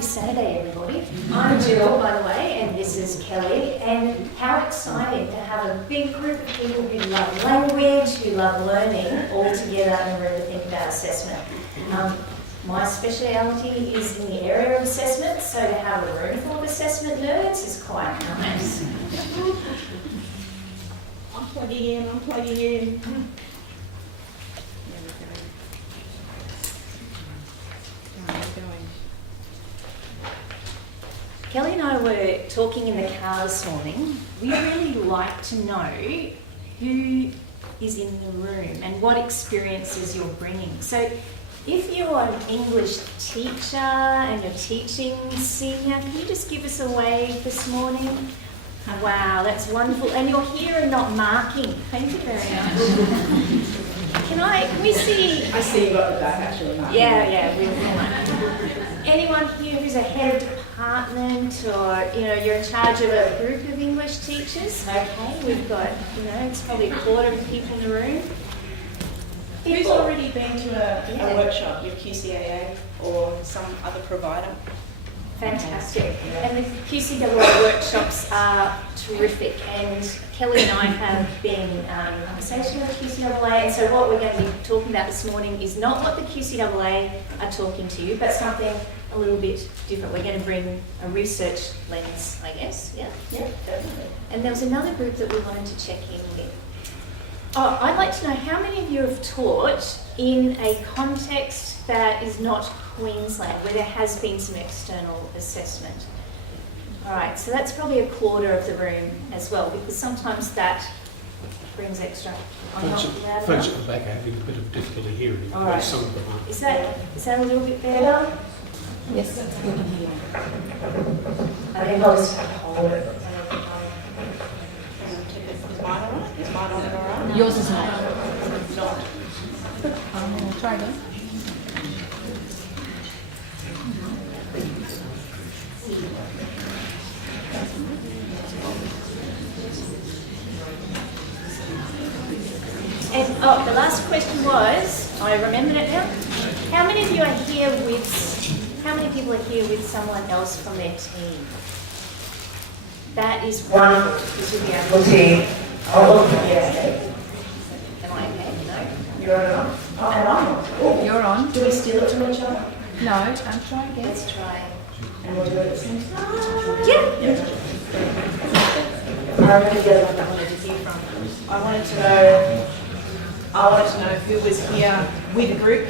Happy Saturday, everybody. I'm Jill, by the way, and this is Kelly. And how exciting to have a big group of people who love language, who love learning, all together in a room to think about assessment. My speciality is in the area of assessment, so to have a room full of assessment nerds is quite nice. I'm plugging in. Kelly and I were talking in the car this morning. We really like to know who is in the room and what experiences you're bringing. So if you're an English teacher and you're teaching senior, can you just give us a wave this morning? Wow, that's wonderful. And you're here and not marking. Thank you very much. Can we see? I see you got the back actually. Yeah, real fine. Anyone here who's a head of department or, you're in charge of a group of English teachers? Okay, we've got, it's probably a quarter of the people in the room. Who's already been to a workshop, your QCAA or some other provider? Fantastic. And the QCAA workshops are terrific, and Kelly and I have been in conversation with the QCAA, and so what we're going to be talking about this morning is not what the QCAA are talking to you, but something a little bit different. We're going to bring a research lens, I guess. Yeah, definitely. And there was another group that we wanted to check in with. Oh, I'd like to know how many of you have taught in a context that is not Queensland, where there has been some external assessment. All right, so that's probably a quarter of the room as well, because sometimes that brings extra. Folks at the back are having a bit of difficulty hearing. All right. Some of them aren't. Is that a little bit better? Yes, we can hear. I think I'll just have to hold it. Is mine all right? Is mine on it all right? Yours is not. Not. Try again. And the last question was, I remembered it now. How many of you are here with? How many people are here with someone else from their team? That is wonderful, because you'll be able to. Am I okay? No. You're on. Oh, You're on. do we steal it from each other? No, try again. Let's try. And we'll do it at the same time. Yeah. I wanted to hear from. I wanted to know who was here with a group.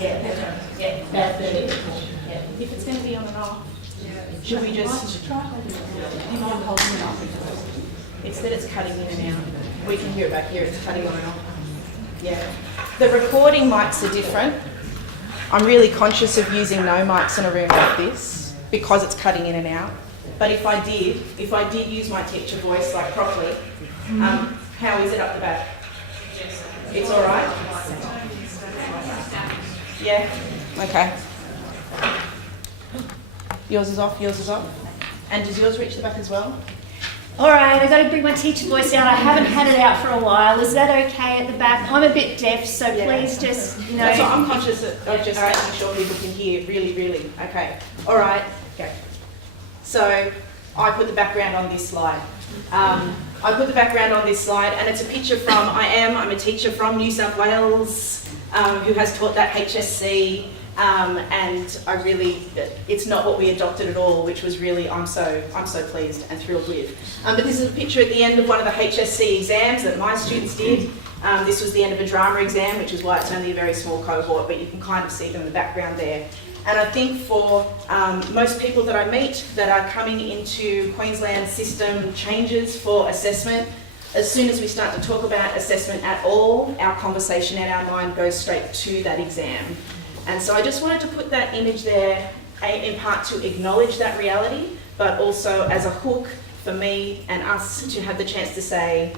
Yeah. About 30. Yeah. If it's going to be on and off, should we just try? Holding it off. It's that it's cutting in and out. We can hear it back here. It's cutting on and off. Yeah. The recording mics are different. I'm really conscious of using no mics in a room like this because it's cutting in and out. But if I did use my teacher voice like properly, how is it up the back? It's all right? Yeah? Okay. Yours is off. And does yours reach the back as well? All right, I've got to bring my teacher voice out. I haven't had it out for a while. Is that okay at the back? I'm a bit deaf, so please just, That's what I'm conscious of just making sure people can hear really. Okay. All right. Okay. So I put the background on this slide. And it's a picture from, I'm a teacher from New South Wales who has taught that HSC. And it's not what we adopted at all, which was really, I'm so pleased and thrilled with. But this is a picture at the end of one of the HSC exams that my students did. This was the end of a drama exam, which is why it's only a very small cohort, but you can kind of see them in the background there. And I think for most people that I meet that are coming into Queensland system changes for assessment, as soon as we start to talk about assessment at all, our conversation and our mind goes straight to that exam. And so I just wanted to put that image there in part to acknowledge that reality, but also as a hook for me and us to have the chance to say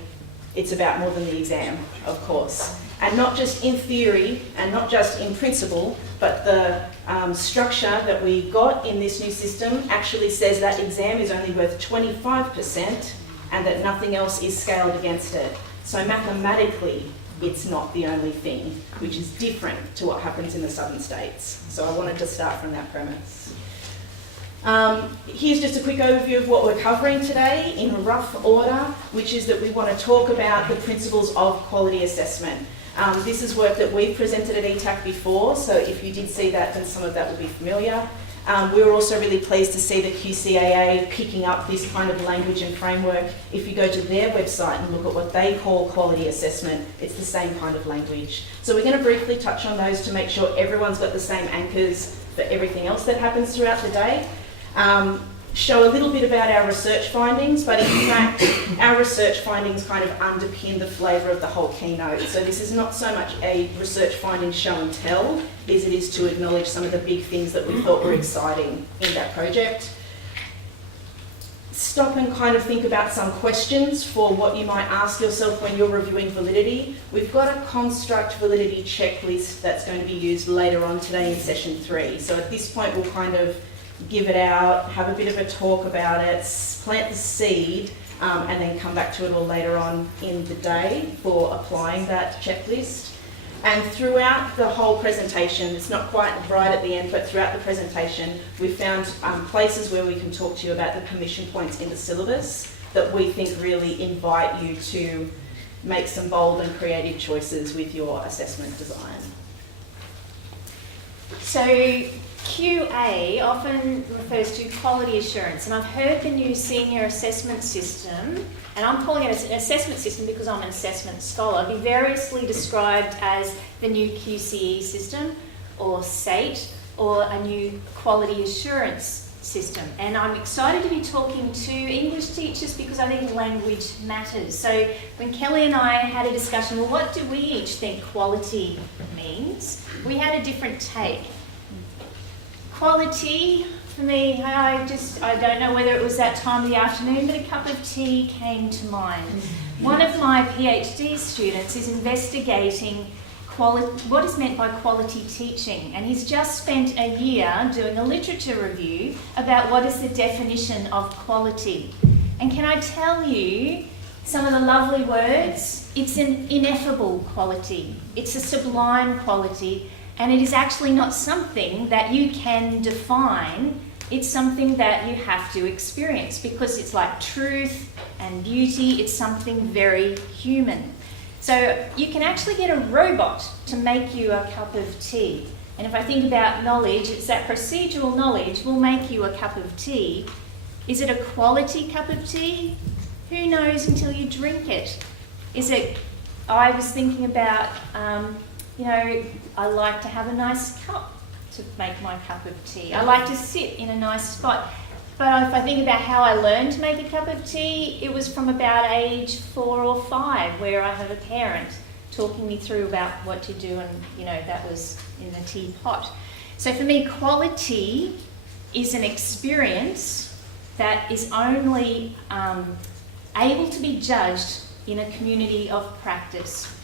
it's about more than the exam, of course. And not just in theory and not just in principle, but the structure that we got in this new system actually says that exam is only worth 25% and that nothing else is scaled against it. So mathematically, it's not the only thing, which is different to what happens in the southern states. So I wanted to start from that premise. Here's just a quick overview of what we're covering today in rough order, which is that we want to talk about the principles of quality assessment. This is work that we've presented at ETAC before, so if you did see that, then some of that will be familiar. We were also really pleased to see the QCAA picking up this kind of language and framework. If you go to their website and look at what they call quality assessment, it's the same kind of language. So we're going to briefly touch on those to make sure everyone's got the same anchors for everything else that happens throughout the day. Show a little bit about our research findings, but in fact, our research findings kind of underpin the flavour of the whole keynote. So this is not so much a research findings show and tell, as it is to acknowledge some of the big things that we thought were exciting in that project. Stop and kind of think about some questions for what you might ask yourself when you're reviewing validity. We've got a construct validity checklist that's going to be used later on today in session 3. So at this point, we'll kind of give it out, have a bit of a talk about it, plant the seed, and then come back to it all later on in the day for applying that checklist. And throughout the whole presentation, it's not quite right at the end, but throughout the presentation, we've found places where we can talk to you about the permission points in the syllabus that we think really invite you to make some bold and creative choices with your assessment design. So QA often refers to quality assurance, and I've heard the new senior assessment system, and I'm calling it an assessment system because I'm an assessment scholar, be variously described as the new QCE system or SATE or a new quality assurance system. And I'm excited to be talking to English teachers because I think language matters. So when Kelly and I had a discussion, well, what do we each think quality means? We had a different take. Quality, for me, I don't know whether it was that time of the afternoon, but a cup of tea came to mind. One of my PhD students is investigating what is meant by quality teaching, and he's just spent a year doing a literature review about what is the definition of quality. And can I tell you some of the lovely words? It's an ineffable quality. It's a sublime quality. And it is actually not something that you can define, it's something that you have to experience because it's like truth and beauty, it's something very human. So you can actually get a robot to make you a cup of tea. And if I think about knowledge, it's that procedural knowledge will make you a cup of tea. Is it a quality cup of tea? Who knows until you drink it? I was thinking about, I like to have a nice cup to make my cup of tea. I like to sit in a nice spot. But if I think about how I learned to make a cup of tea, it was from about age 4 or 5, where I have a parent talking me through about what to do, and that was in the teapot. So for me, quality is an experience that is only able to be judged in a community of practice.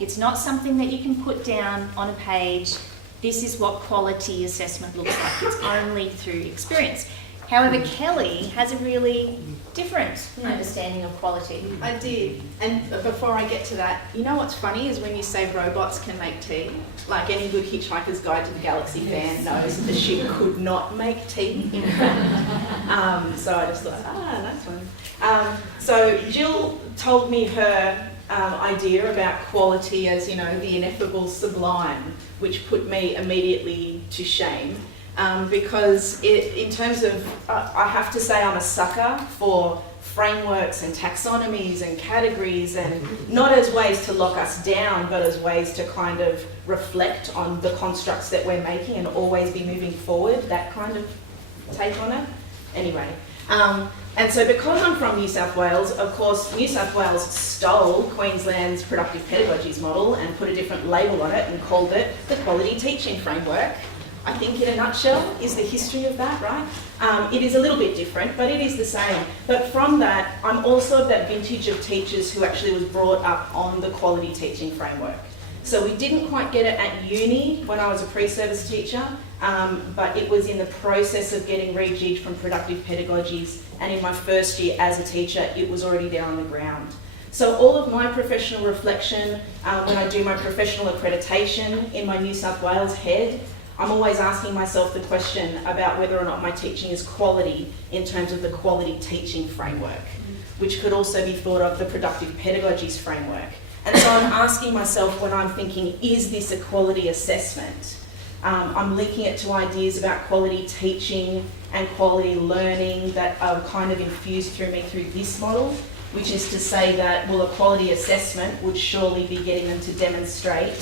It's not something that you can put down on a page. This is what quality assessment looks like. It's only through experience. However, Kelly has a really different understanding of quality. I did. And before I get to that, you know what's funny is when you say robots can make tea, like any good Hitchhiker's Guide to the Galaxy fan knows that the ship could not make tea, in fact. So I just thought, nice one. So Jill told me her idea about quality as, the ineffable sublime, which put me immediately to shame. Because in terms of, I have to say I'm a sucker for frameworks and taxonomies and categories, and not as ways to lock us down, but as ways to kind of reflect on the constructs that we're making and always be moving forward, that kind of take on it. Anyway, and so because I'm from New South Wales, of course, New South Wales stole Queensland's productive pedagogies model and put a different label on it and called it the Quality Teaching Framework. I think in a nutshell is the history of that, right? It is a little bit different, but it is the same. But from that, I'm also of that vintage of teachers who actually was brought up on the Quality Teaching Framework. So we didn't quite get it at uni when I was a pre-service teacher, but it was in the process of getting rejigged from productive pedagogies, and in my first year as a teacher, it was already there on the ground. So all of my professional reflection, when I do my professional accreditation in my New South Wales head, I'm always asking myself the question about whether or not my teaching is quality in terms of the quality teaching framework, which could also be thought of the productive pedagogies framework. And so I'm asking myself when I'm thinking, is this a quality assessment? I'm linking it to ideas about quality teaching and quality learning that are kind of infused through me through this model, which is to say that, well, a quality assessment would surely be getting them to demonstrate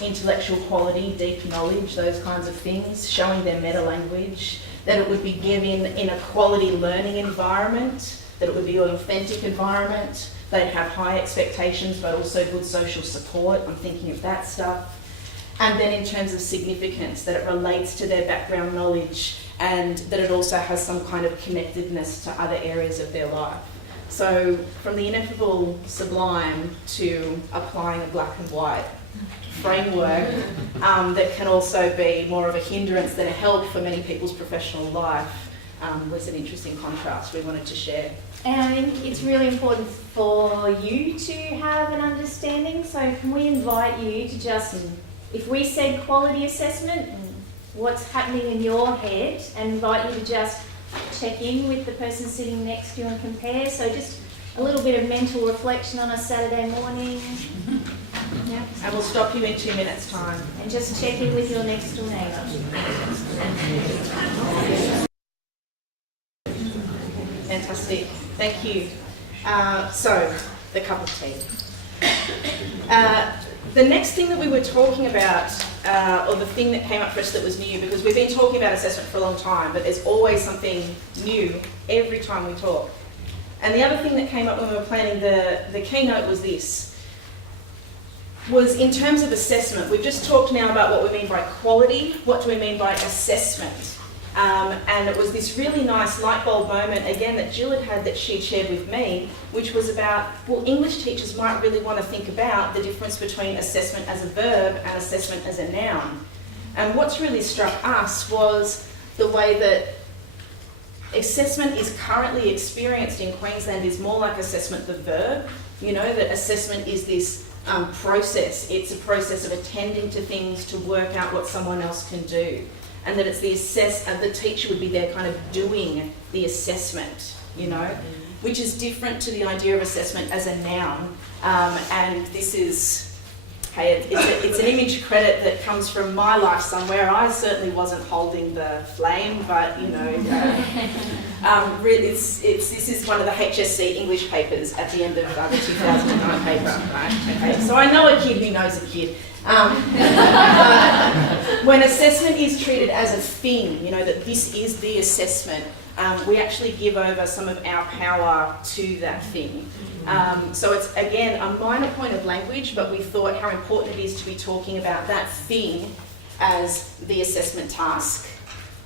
intellectual quality, deep knowledge, those kinds of things, showing their meta language, that it would be given in a quality learning environment, that it would be an authentic environment, they'd have high expectations but also good social support. I'm thinking of that stuff. And then in terms of significance, that it relates to their background knowledge and that it also has some kind of connectedness to other areas of their life. So from the ineffable sublime to applying a black and white framework that can also be more of a hindrance than a help for many people's professional life was an interesting contrast we wanted to share. And I think it's really important for you to have an understanding. So can we invite you to just, if we said quality assessment, what's happening in your head, and invite you to just check in with the person sitting next to you and compare. So just a little bit of mental reflection on a Saturday morning. Yeah. And we'll stop you in 2 minutes' time. And just check in with your next door neighbour. Fantastic, thank you. So, the cup of tea. The next thing that we were talking about, or the thing that came up for us that was new, because we've been talking about assessment for a long time, but there's always something new every time we talk. And the other thing that came up when we were planning the keynote was this, was in terms of assessment. We've just talked now about what we mean by quality, what do we mean by assessment? And it was this really nice light bulb moment, again, that Jill had that she'd shared with me, which was about, well, English teachers might really want to think about the difference between assessment as a verb and assessment as a noun. And what's really struck us was the way that assessment is currently experienced in Queensland is more like assessment the verb, you know, that assessment is this process. It's a process of attending to things to work out what someone else can do. And that it's the teacher would be there kind of doing the assessment, you know, which is different to the idea of assessment as a noun. And this is, hey, it's an image credit that comes from my life somewhere. I certainly wasn't holding the flame, but, you know, really, this is one of the HSC English papers at the end of the 2009 paper, right? Okay, so I know a kid who knows a kid. When assessment is treated as a thing, you know, that this is the assessment, we actually give over some of our power to that thing. So it's, again, a minor point of language, but we thought how important it is to be talking about that thing as the assessment task,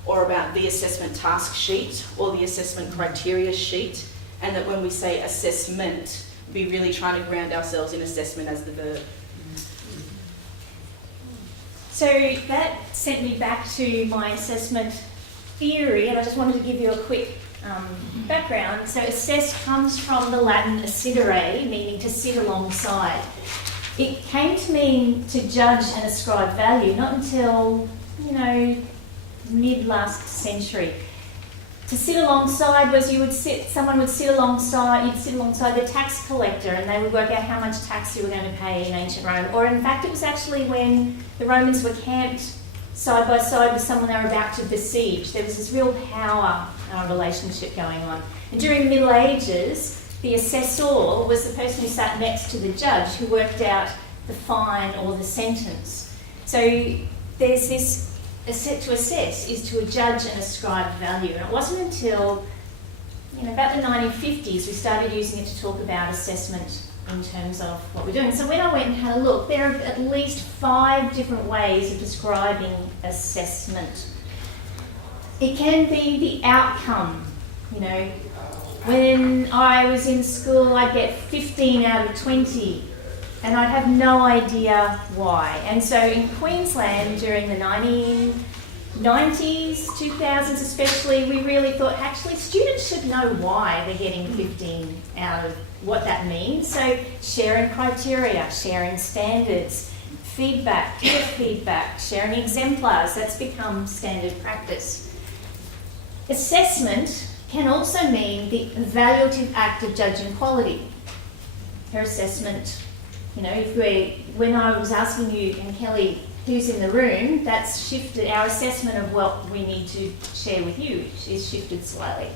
or about the assessment task sheet, or the assessment criteria sheet, and that when we say assessment, be really trying to ground ourselves in assessment as the verb. So that sent me back to my assessment theory, and I just wanted to give you a quick background. So assess comes from the Latin assidere, meaning to sit alongside. It came to mean to judge and ascribe value, not until, you know, mid last century. To sit alongside was someone would sit alongside, you'd sit alongside the tax collector and they would work out how much tax you were going to pay in ancient Rome. Or in fact, it was actually when the Romans were camped side by side with someone they were about to besiege. There was this real power relationship going on. And during the Middle Ages, the assessor was the person who sat next to the judge who worked out the fine or the sentence. So there's this, to assess is to judge and ascribe value. And it wasn't until, you know, about the 1950s we started using it to talk about assessment in terms of what we're doing. So when I went and had a look, there are at least 5 different ways of describing assessment. It can be the outcome, you know. When I was in school, I'd get 15 out of 20, and I'd have no idea why. And so in Queensland during the 90s, 2000s especially, we really thought actually students should know why they're getting 15 out of what that means. So sharing criteria, sharing standards, feedback, peer feedback, sharing exemplars, that's become standard practice. Assessment can also mean the evaluative act of judging quality. Her assessment, you know, when I was asking you and Kelly who's in the room, that's shifted, our assessment of what we need to share with you is shifted slightly.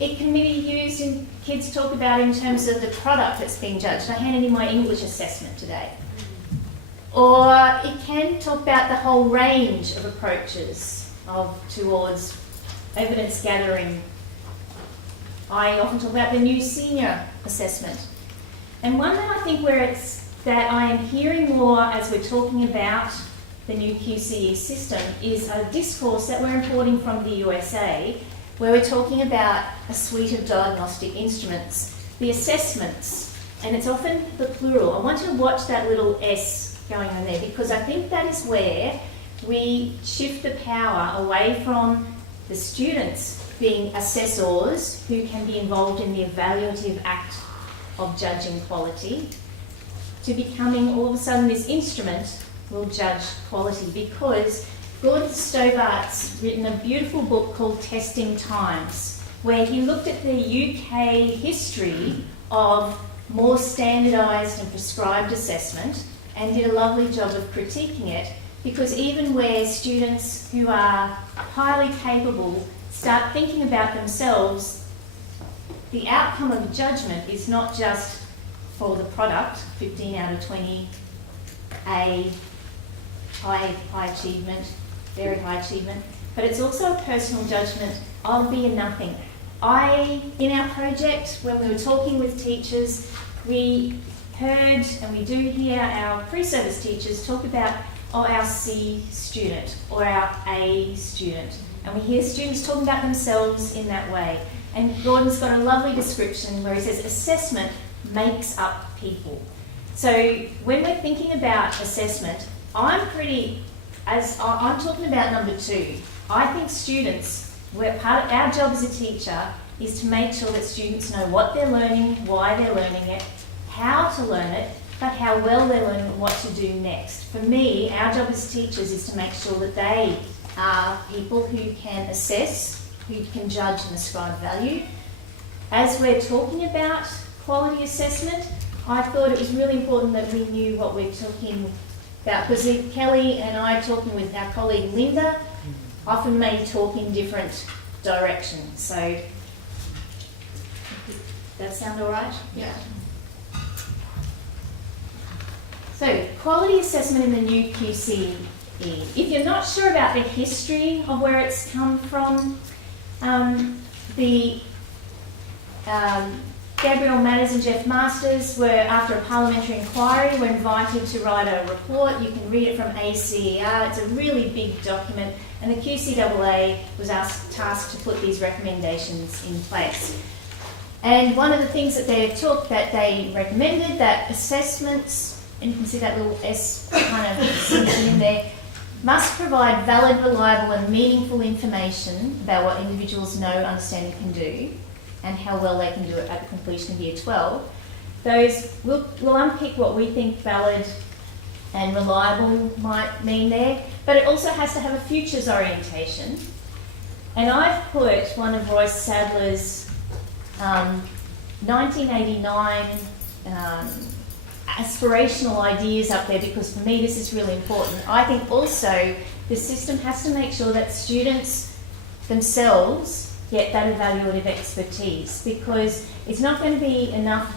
It can be used in, kids talk about in terms of the product that's being judged. I handed in my English assessment today. Or it can talk about the whole range of approaches towards evidence gathering. I often talk about the new senior assessment. And one that I think that I am hearing more as we're talking about the new QCE system is a discourse that we're importing from the USA, where we're talking about a suite of diagnostic instruments, the assessments, and it's often the plural. I want you to watch that little S going on there, because I think that is where we shift the power away from the students being assessors who can be involved in the evaluative act of judging quality, to becoming all of a sudden this instrument will judge quality, because Gordon Stobart's written a beautiful book called Testing Times, where he looked at the UK history of more standardised and prescribed assessment and did a lovely job of critiquing it, because even where students who are highly capable start thinking about themselves, the outcome of judgment is not just for the product, 15 out of 20, A, high achievement, very high achievement, but it's also a personal judgment. I'll be a nothing. In our project, when we were talking with teachers, we heard, and we do hear our pre-service teachers talk about our C student or our A student. And we hear students talking about themselves in that way. And Gordon's got a lovely description where he says assessment makes up people. So when we're thinking about assessment, I'm talking about number 2. I think students, our job as a teacher is to make sure that students know what they're learning, why they're learning it, how to learn it, but how well they're learning what to do next. For me, our job as teachers is to make sure that they are people who can assess, who can judge and ascribe value. As we're talking about quality assessment, I thought it was really important that we knew what we're talking about, because Kelly and I, talking with our colleague Linda, often may talk in different directions. So, that sound all right? Yeah. So, quality assessment in the new QCE. If you're not sure about the history of where it's come from, Gabriel Manners and Jeff Masters were, after a parliamentary inquiry, were invited to write a report. You can read it from ACER. It's a really big document, and the QCAA was tasked to put these recommendations in place. And one of the things that they recommended, that assessments, and you can see that little S kind of symbol in there, must provide valid, reliable and meaningful information about what individuals know, understand and can do, and how well they can do it at the completion of Year 12. We'll unpick what we think valid and reliable might mean there, but it also has to have a futures orientation. And I've put one of Royce Sadler's 1989 aspirational ideas up there, because for me this is really important. I think also the system has to make sure that students themselves get that evaluative expertise, because it's not going to be enough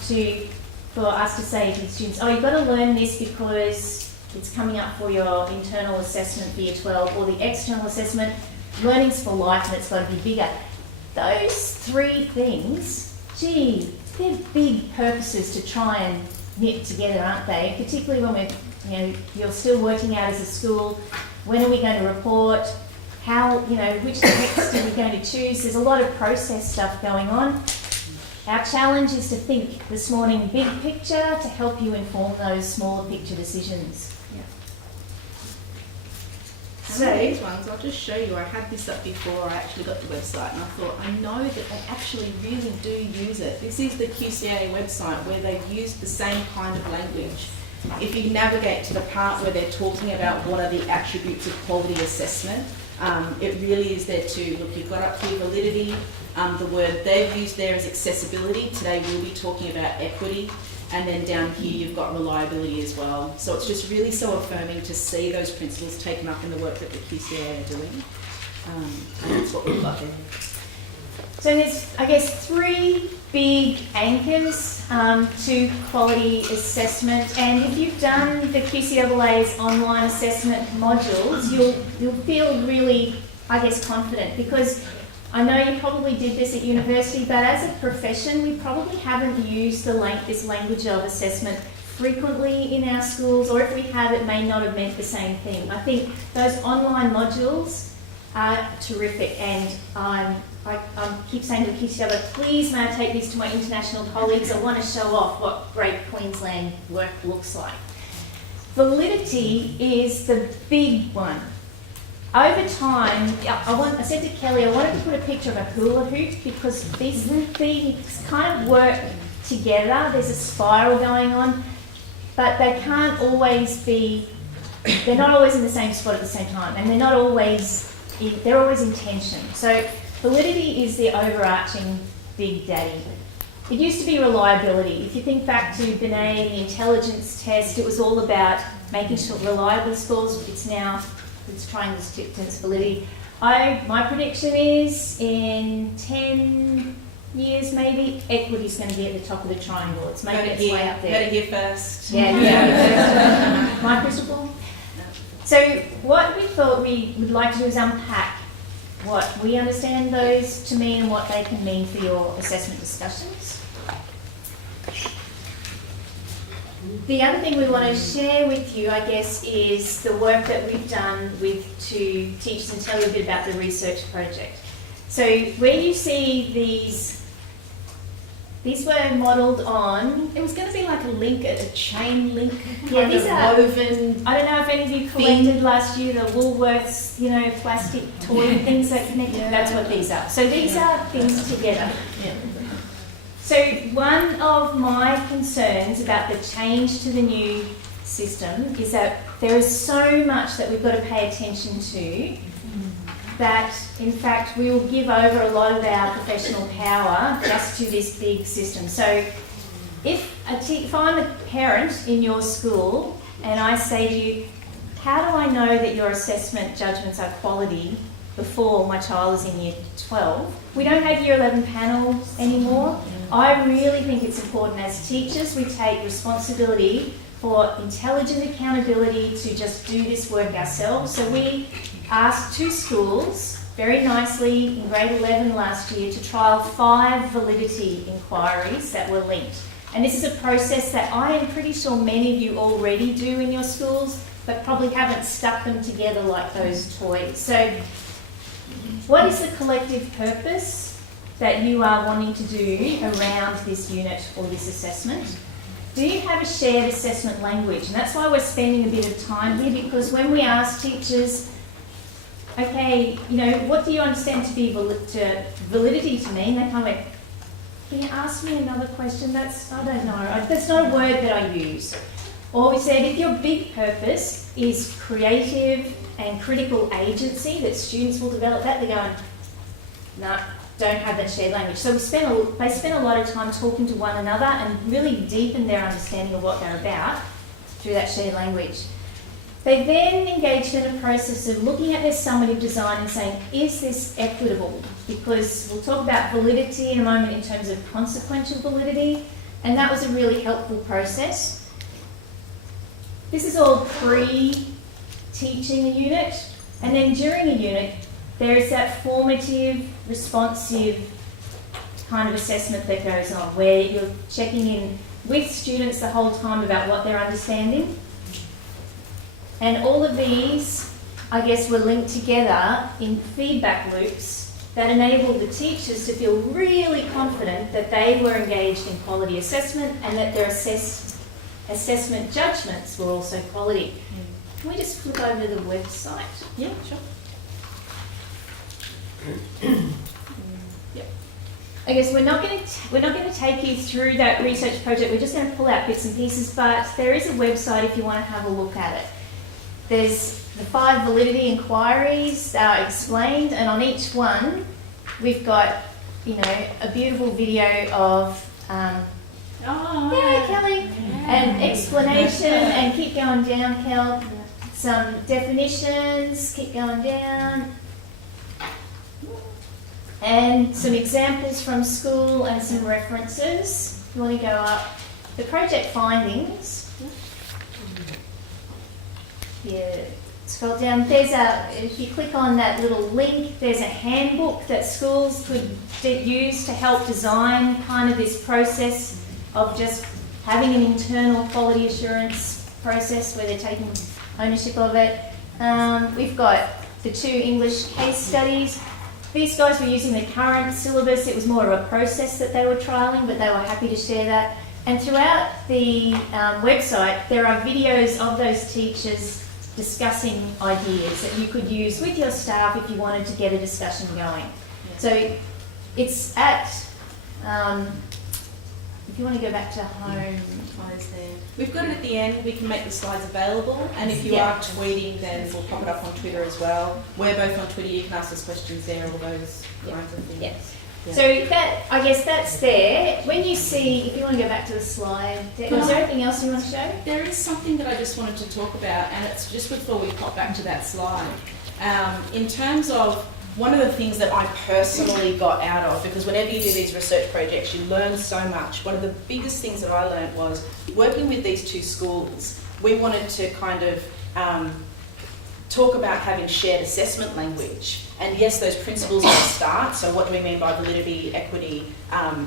for us to say to the students, oh, you've got to learn this because it's coming up for your internal assessment for Year 12, or the external assessment, learning's for life and it's got to be bigger. Those 3 things, gee, they're big purposes to try and knit together, aren't they? Particularly when you're still working out as a school. When are we going to report? How, which text are we going to choose? There's a lot of process stuff going on. Our challenge is to think this morning big picture to help you inform those smaller picture decisions. Yeah. Some of these ones, I'll just show you. I had this up before I actually got the website, and I thought, I know that they actually really do use it. This is the QCA website where they've used the same kind of language. If you navigate to the part where they're talking about what are the attributes of quality assessment, it really is there too. Look, you've got up here validity. The word they've used there is accessibility. Today we'll be talking about equity. And then down here you've got reliability as well. So it's just really so affirming to see those principles taken up in the work that the QCA are doing. And that's what we've got there. So there's, I guess, 3 big anchors to quality assessment. And if you've done the QCAA's online assessment modules, you'll feel really, I guess, confident, because I know you probably did this at university, but as a profession, we probably haven't used this language of assessment frequently in our schools, or if we have, it may not have meant the same thing. I think those online modules are terrific, and I keep saying to the QCA, please may I take these to my international colleagues. I want to show off what great Queensland work looks like. Validity is the big one. Over time, I said to Kelly, I wanted to put a picture of a hula hoop, because these things kind of work together. There's a spiral going on, but they can't always be, they're not always in the same spot at the same time, and they're always in tension. So validity is the overarching big daddy. It used to be reliability. If you think back to Binet and the intelligence test, it was all about making sure reliable scores. It's trying to stick to its validity. My prediction is in 10 years maybe, equity is going to be at the top of the triangle. It's making its way up there. Better hear first. Yeah. My crystal ball. So what we thought we would like to do is unpack what we understand those to mean and what they can mean for your assessment discussions. The other thing we want to share with you, I guess, is the work that we've done to teach and tell you a bit about the research project. So where you see these were modelled on. It was going to be like a chain link, Yeah, these are woven. I don't know if any of you collected last year the Woolworths, plastic toy things that connected. Yeah. That's what these are. So these are things together. Yeah. So one of my concerns about the change to the new system is that there is so much that we've got to pay attention to that, in fact, we will give over a lot of our professional power just to this big system. So if I'm a parent in your school and I say to you, how do I know that your assessment judgments are quality before my child is in year 12? We don't have year 11 panels anymore. I really think it's important as teachers we take responsibility for intelligent accountability to just do this work ourselves. So we asked 2 schools, very nicely in grade 11 last year, to trial 5 validity inquiries that were linked. And this is a process that I am pretty sure many of you already do in your schools, but probably haven't stuck them together like those toys. So what is the collective purpose that you are wanting to do around this unit or this assessment? Do you have a shared assessment language? And that's why we're spending a bit of time here, because when we ask teachers, okay, what do you understand to be validity to mean? They kind of like, can you ask me another question? I don't know. That's not a word that I use. Or we said, if your big purpose is creative and critical agency, that students will develop that, they're going, no, don't have that shared language. So they spend a lot of time talking to one another and really deepen their understanding of what they're about through that shared language. They then engaged in a process of looking at their summative design and saying, is this equitable? Because we'll talk about validity in a moment in terms of consequential validity, and that was a really helpful process. This is all pre-teaching a unit, and then during a unit, there is that formative, responsive kind of assessment that goes on, where you're checking in with students the whole time about what they're understanding. And all of these, I guess, were linked together in feedback loops that enabled the teachers to feel really confident that they were engaged in quality assessment and that their assessment judgments were also quality. Can we just flip over to the website? Yeah, sure. I guess we're not going to take you through that research project. We're just going to pull out bits and pieces, but there is a website if you want to have a look at it. There's the 5 validity inquiries explained, and on each one we've got, you know, a beautiful video of Kelly, and explanation, and keep going down, Kel. Some definitions, keep going down. And some examples from school and some references. You want to go up. The project findings. Yeah, scroll down. If you click on that little link, there's a handbook that schools could use to help design kind of this process of just having an internal quality assurance process where they're taking ownership of it. We've got the 2 English case studies. These guys were using the current syllabus. It was more of a process that they were trialling, but they were happy to share that. And throughout the website, there are videos of those teachers discussing ideas that you could use with your staff if you wanted to get a discussion going. Yeah. So it's at, if you want to go back to home. There. We've got it at the end. We can make the slides available, and if you are tweeting, then we'll pop it up on Twitter as well. We're both on Twitter. You can ask us questions there, all those kinds of things. Yes. Yeah. So that, I guess that's there. When you see, if you want to go back to the slide, is there anything else you want to show? There is something that I just wanted to talk about, and it's just before we pop back to that slide. In terms of one of the things that I personally got out of, because whenever you do these research projects, you learn so much. One of the biggest things that I learned was working with these 2 schools, we wanted to kind of talk about having shared assessment language. And yes, those principles at the start, so what do we mean by validity, equity,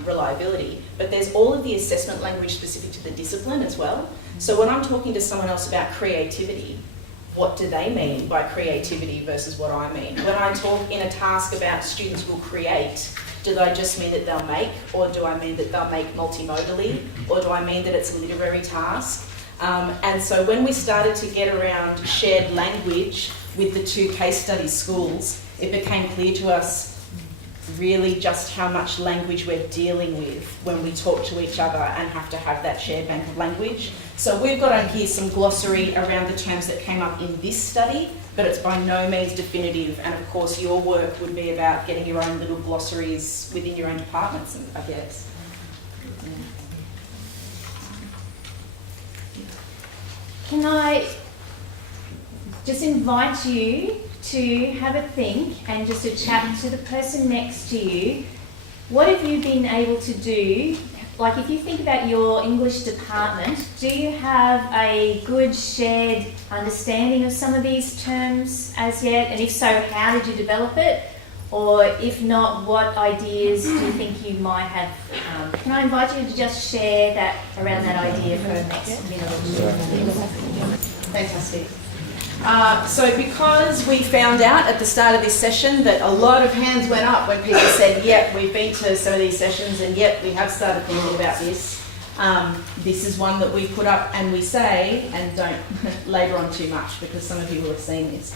reliability, but there's all of the assessment language specific to the discipline as well. So when I'm talking to someone else about creativity, what do they mean by creativity versus what I mean? When I talk in a task about students will create, do I just mean that they'll make, or do I mean that they'll make multimodally, or do I mean that it's a literary task? And so when we started to get around shared language with the 2 case study schools, it became clear to us really just how much language we're dealing with when we talk to each other and have to have that shared bank of language. So we've got on here some glossary around the terms that came up in this study, but it's by no means definitive. And of course, your work would be about getting your own little glossaries within your own departments, I guess. Can I just invite you to have a think and just to chat to the person next to you? What have you been able to do? Like, if you think about your English department, do you have a good shared understanding of some of these terms as yet? And if so, how did you develop it? Or if not, what ideas do you think you might have? Can I invite you to just share that around that idea for the next minute or 2? Fantastic. So because we found out at the start of this session that a lot of hands went up when people said, yep, we've been to some of these sessions and yep, we have started thinking about this. This is one that we put up and we say, and don't labour on too much because some of you will have seen this.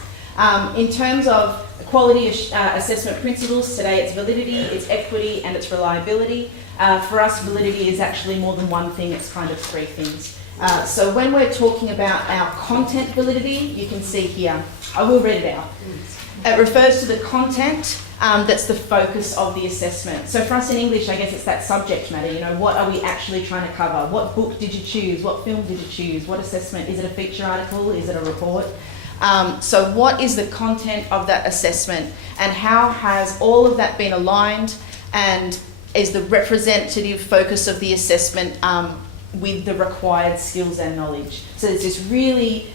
In terms of quality assessment principles, today it's validity, it's equity and it's reliability. For us, validity is actually more than one thing, it's kind of 3 things. So when we're talking about our content validity, you can see here, I will read it out. It refers to the content that's the focus of the assessment. So for us in English, I guess it's that subject matter, you know, what are we actually trying to cover? What book did you choose? What film did you choose? What assessment? Is it a feature article? Is it a report? So what is the content of that assessment and how has all of that been aligned and is the representative focus of the assessment with the required skills and knowledge. So there's this really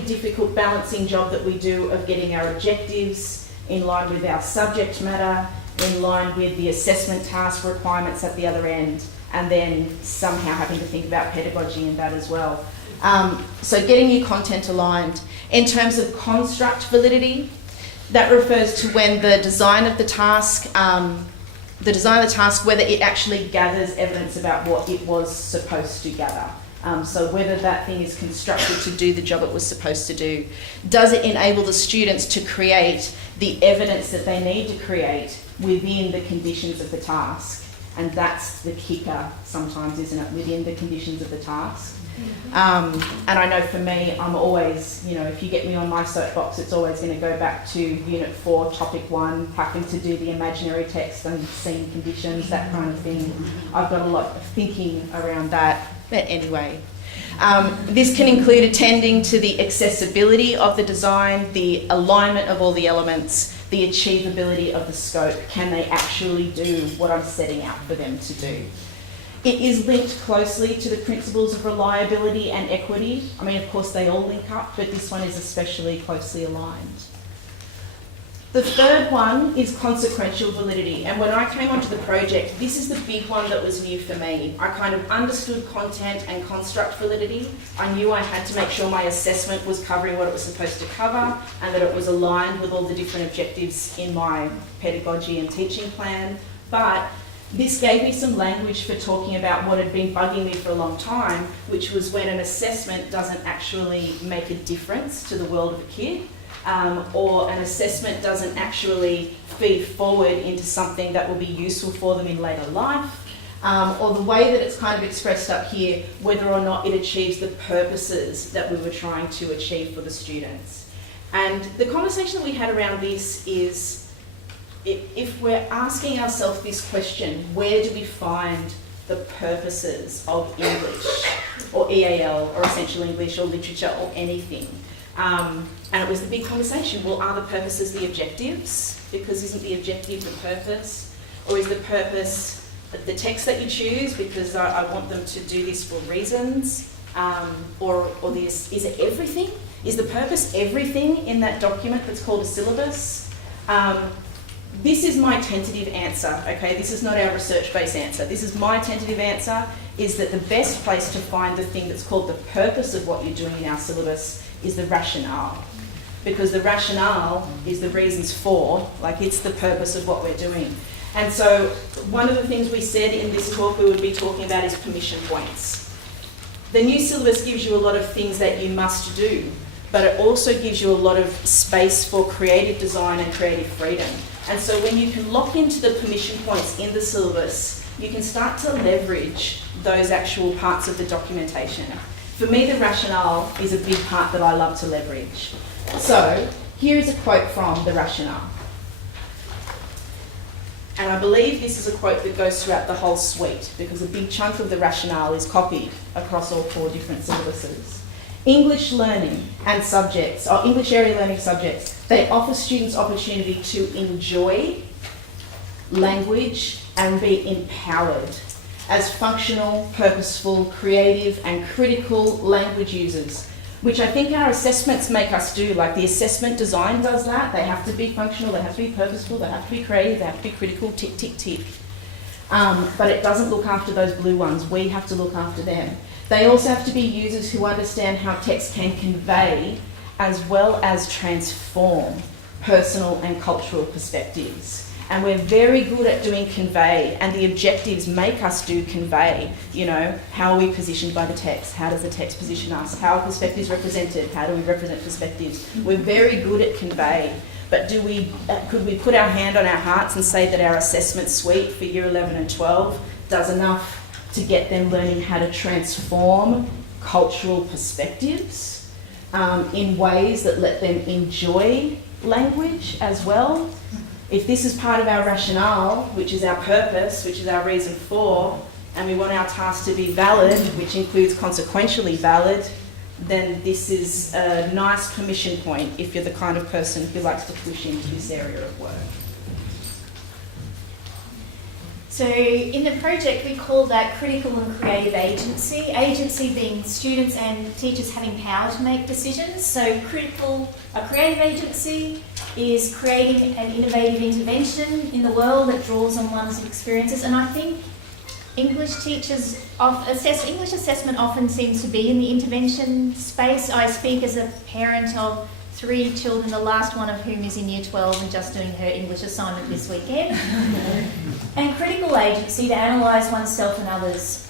difficult balancing job that we do of getting our objectives in line with our subject matter, in line with the assessment task requirements at the other end, and then somehow having to think about pedagogy in that as well. So getting your content aligned. In terms of construct validity, that refers to when the design of the task, whether it actually gathers evidence about what it was supposed to gather. So whether that thing is constructed to do the job it was supposed to do. Does it enable the students to create the evidence that they need to create within the conditions of the task? And that's the kicker sometimes, isn't it, within the conditions of the task? And I know for me, I'm always, you know, if you get me on my soapbox, it's always going to go back to Unit 4, Topic 1, having to do the imaginary text and scene conditions, that kind of thing. I've got a lot of thinking around that. But anyway, this can include attending to the accessibility of the design, the alignment of all the elements, the achievability of the scope. Can they actually do what I'm setting out for them to do? It is linked closely to the principles of reliability and equity. I mean, of course, they all link up, but this one is especially closely aligned. The third one is consequential validity. And when I came onto the project, this is the big one that was new for me. I kind of understood content and construct validity. I knew I had to make sure my assessment was covering what it was supposed to cover and that it was aligned with all the different objectives in my pedagogy and teaching plan. But this gave me some language for talking about what had been bugging me for a long time, which was when an assessment doesn't actually make a difference to the world of a kid, or an assessment doesn't actually feed forward into something that will be useful for them in later life, or the way that it's kind of expressed up here, whether or not it achieves the purposes that we were trying to achieve for the students. And the conversation that we had around this is, if we're asking ourselves this question, where do we find the purposes of English or EAL or Essential English or literature or anything? And it was the big conversation, well, are the purposes the objectives? Because isn't the objective the purpose? Or is the purpose the text that you choose because I want them to do this for reasons? Or this, is it everything? Is the purpose everything in that document that's called a syllabus? This is my tentative answer, okay? This is not our research-based answer. This is my tentative answer, is that the best place to find the thing that's called the purpose of what you're doing in our syllabus is the rationale. Because the rationale is the reasons for, like it's the purpose of what we're doing. And so one of the things we said in this talk we would be talking about is permission points. The new syllabus gives you a lot of things that you must do, but it also gives you a lot of space for creative design and creative freedom. And so when you can lock into the permission points in the syllabus, you can start to leverage those actual parts of the documentation. For me, the rationale is a big part that I love to leverage. So here is a quote from the rationale. And I believe this is a quote that goes throughout the whole suite because a big chunk of the rationale is copied across all 4 different syllabuses. English learning and subjects, or English area learning subjects, they offer students opportunity to enjoy language and be empowered as functional, purposeful, creative and critical language users, which I think our assessments make us do. Like the assessment design does that. They have to be functional, they have to be purposeful, they have to be creative, they have to be critical, tick, tick, tick. But it doesn't look after those blue ones. We have to look after them. They also have to be users who understand how text can convey as well as transform personal and cultural perspectives. And we're very good at doing convey, and the objectives make us do convey. You know, how are we positioned by the text? How does the text position us? How are perspectives represented? How do we represent perspectives? We're very good at convey. But could we put our hand on our hearts and say that our assessment suite for Year 11 and 12 does enough to get them learning how to transform cultural perspectives in ways that let them enjoy language as well? If this is part of our rationale, which is our purpose, which is our reason for, and we want our task to be valid, which includes consequentially valid, then this is a nice permission point if you're the kind of person who likes to push into this area of work. So in the project we call that critical and creative agency. Agency being students and teachers having power to make decisions. So a creative agency is creating an innovative intervention in the world that draws on one's experiences. And I think English teachers, English assessment often seems to be in the intervention space. I speak as a parent of 3 children, the last one of whom is in Year 12 and just doing her English assignment this weekend. And critical agency to analyse oneself and others.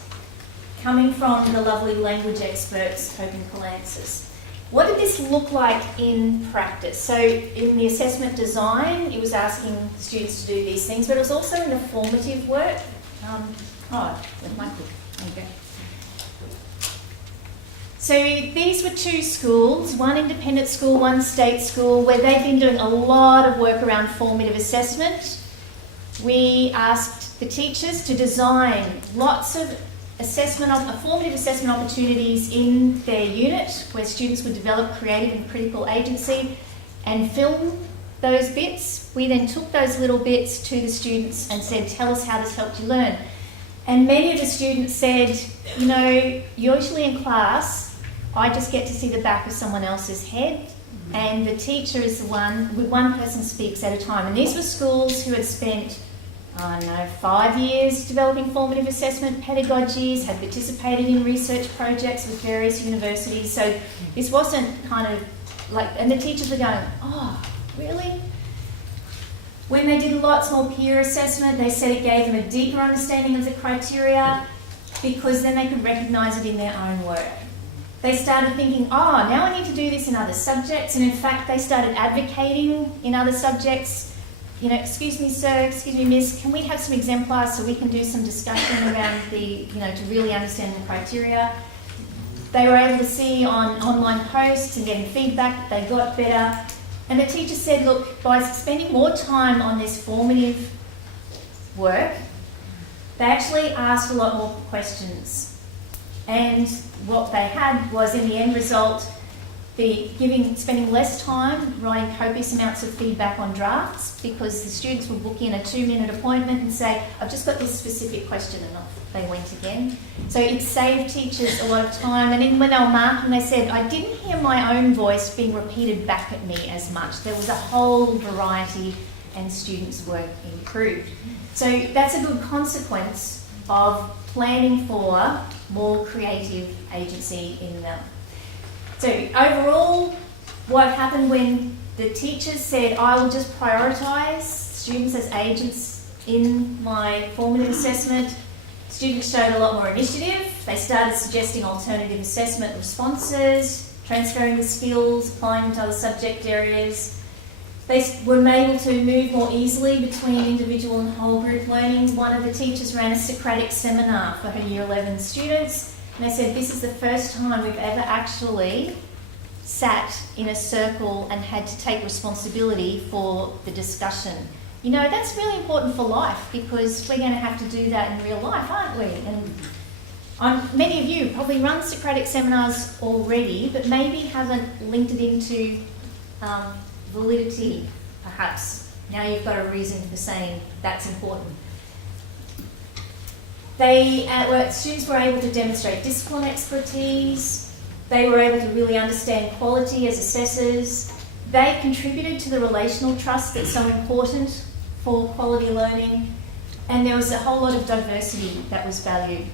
coming from the lovely language experts, Hope and Calancis. What did this look like in practice? So in the assessment design, it was asking students to do these things, but it was also in the formative work. Where's my book? There you go. So these were two schools, one independent school, one state school, where they've been doing a lot of work around formative assessment. We asked the teachers to design lots of formative assessment opportunities in their unit where students would develop creative and critical agency and film those bits. We then took those little bits to the students and said, tell us how this helped you learn. And many of the students said, you know, usually in class, I just get to see the back of someone else's head, and the teacher is the one person speaks at a time. And these were schools who had spent, 5 years developing formative assessment pedagogies, had participated in research projects with various universities. So this wasn't kind of like, and the teachers were going, oh, really? When they did lots more peer assessment, they said it gave them a deeper understanding of the criteria because then they could recognise it in their own work. They started thinking, oh, now I need to do this in other subjects. And in fact, they started advocating in other subjects. You know, excuse me, sir, excuse me, miss, can we have some exemplars so we can do some discussion around to really understand the criteria? They were able to see on online posts and getting feedback, they got better. And the teacher said, look, by spending more time on this formative work, they actually asked a lot more questions. And what they had was, in the end result, spending less time writing copious amounts of feedback on drafts because the students would book in a 2-minute appointment and say, I've just got this specific question, and off they went again. So it saved teachers a lot of time. And then when they were marking, they said, I didn't hear my own voice being repeated back at me as much. There was a whole variety and students' work improved. So that's a good consequence of planning for more creative agency in them. So overall, what happened when the teachers said, I will just prioritise students as agents in my formative assessment, students showed a lot more initiative. They started suggesting alternative assessment responses, transferring the skills, applying them to other subject areas. They were able to move more easily between individual and whole group learning. One of the teachers ran a Socratic seminar for her Year 11 students, and they said this is the first time we've ever actually sat in a circle and had to take responsibility for the discussion. You know, that's really important for life because we're going to have to do that in real life, aren't we? And many of you probably run Socratic seminars already, but maybe haven't linked it into validity, perhaps. Now you've got a reason for saying that's important. Students were able to demonstrate discipline expertise. They were able to really understand quality as assessors. They contributed to the relational trust that's so important for quality learning. And there was a whole lot of diversity that was valued.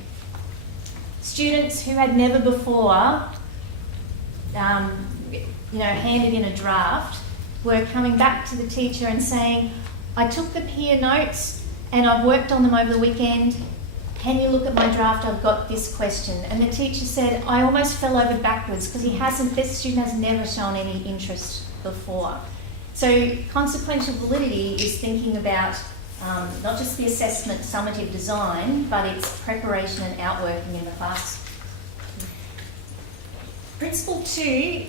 Students who had never before handed in a draft were coming back to the teacher and saying, I took the peer notes and I've worked on them over the weekend. Can you look at my draft? I've got this question. And the teacher said, I almost fell over backwards because this student has never shown any interest before. So consequential validity is thinking about not just the assessment summative design, but its preparation and outworking in the class. Principle 2,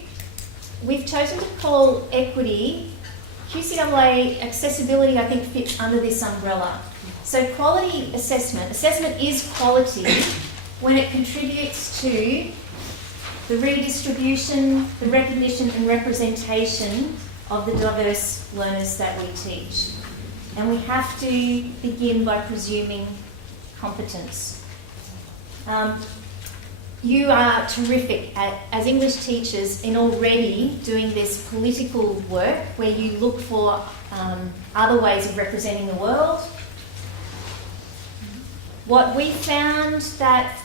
we've chosen to call equity. QCAA accessibility, I think, fits under this umbrella. So quality assessment is quality when it contributes to the redistribution, the recognition and representation of the diverse learners that we teach. And we have to begin by presuming competence. You are terrific as English teachers in already doing this political work where you look for other ways of representing the world. What we found that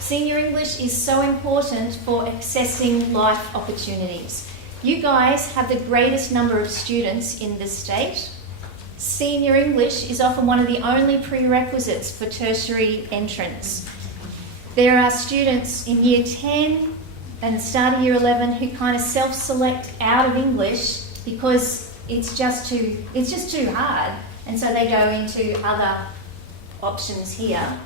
senior English is so important for accessing life opportunities. You guys have the greatest number of students in the state. Senior English is often one of the only prerequisites for tertiary entrance. There are students in year 10 and the start of year 11 who kind of self-select out of English because it's just too hard, and so they go into other options here.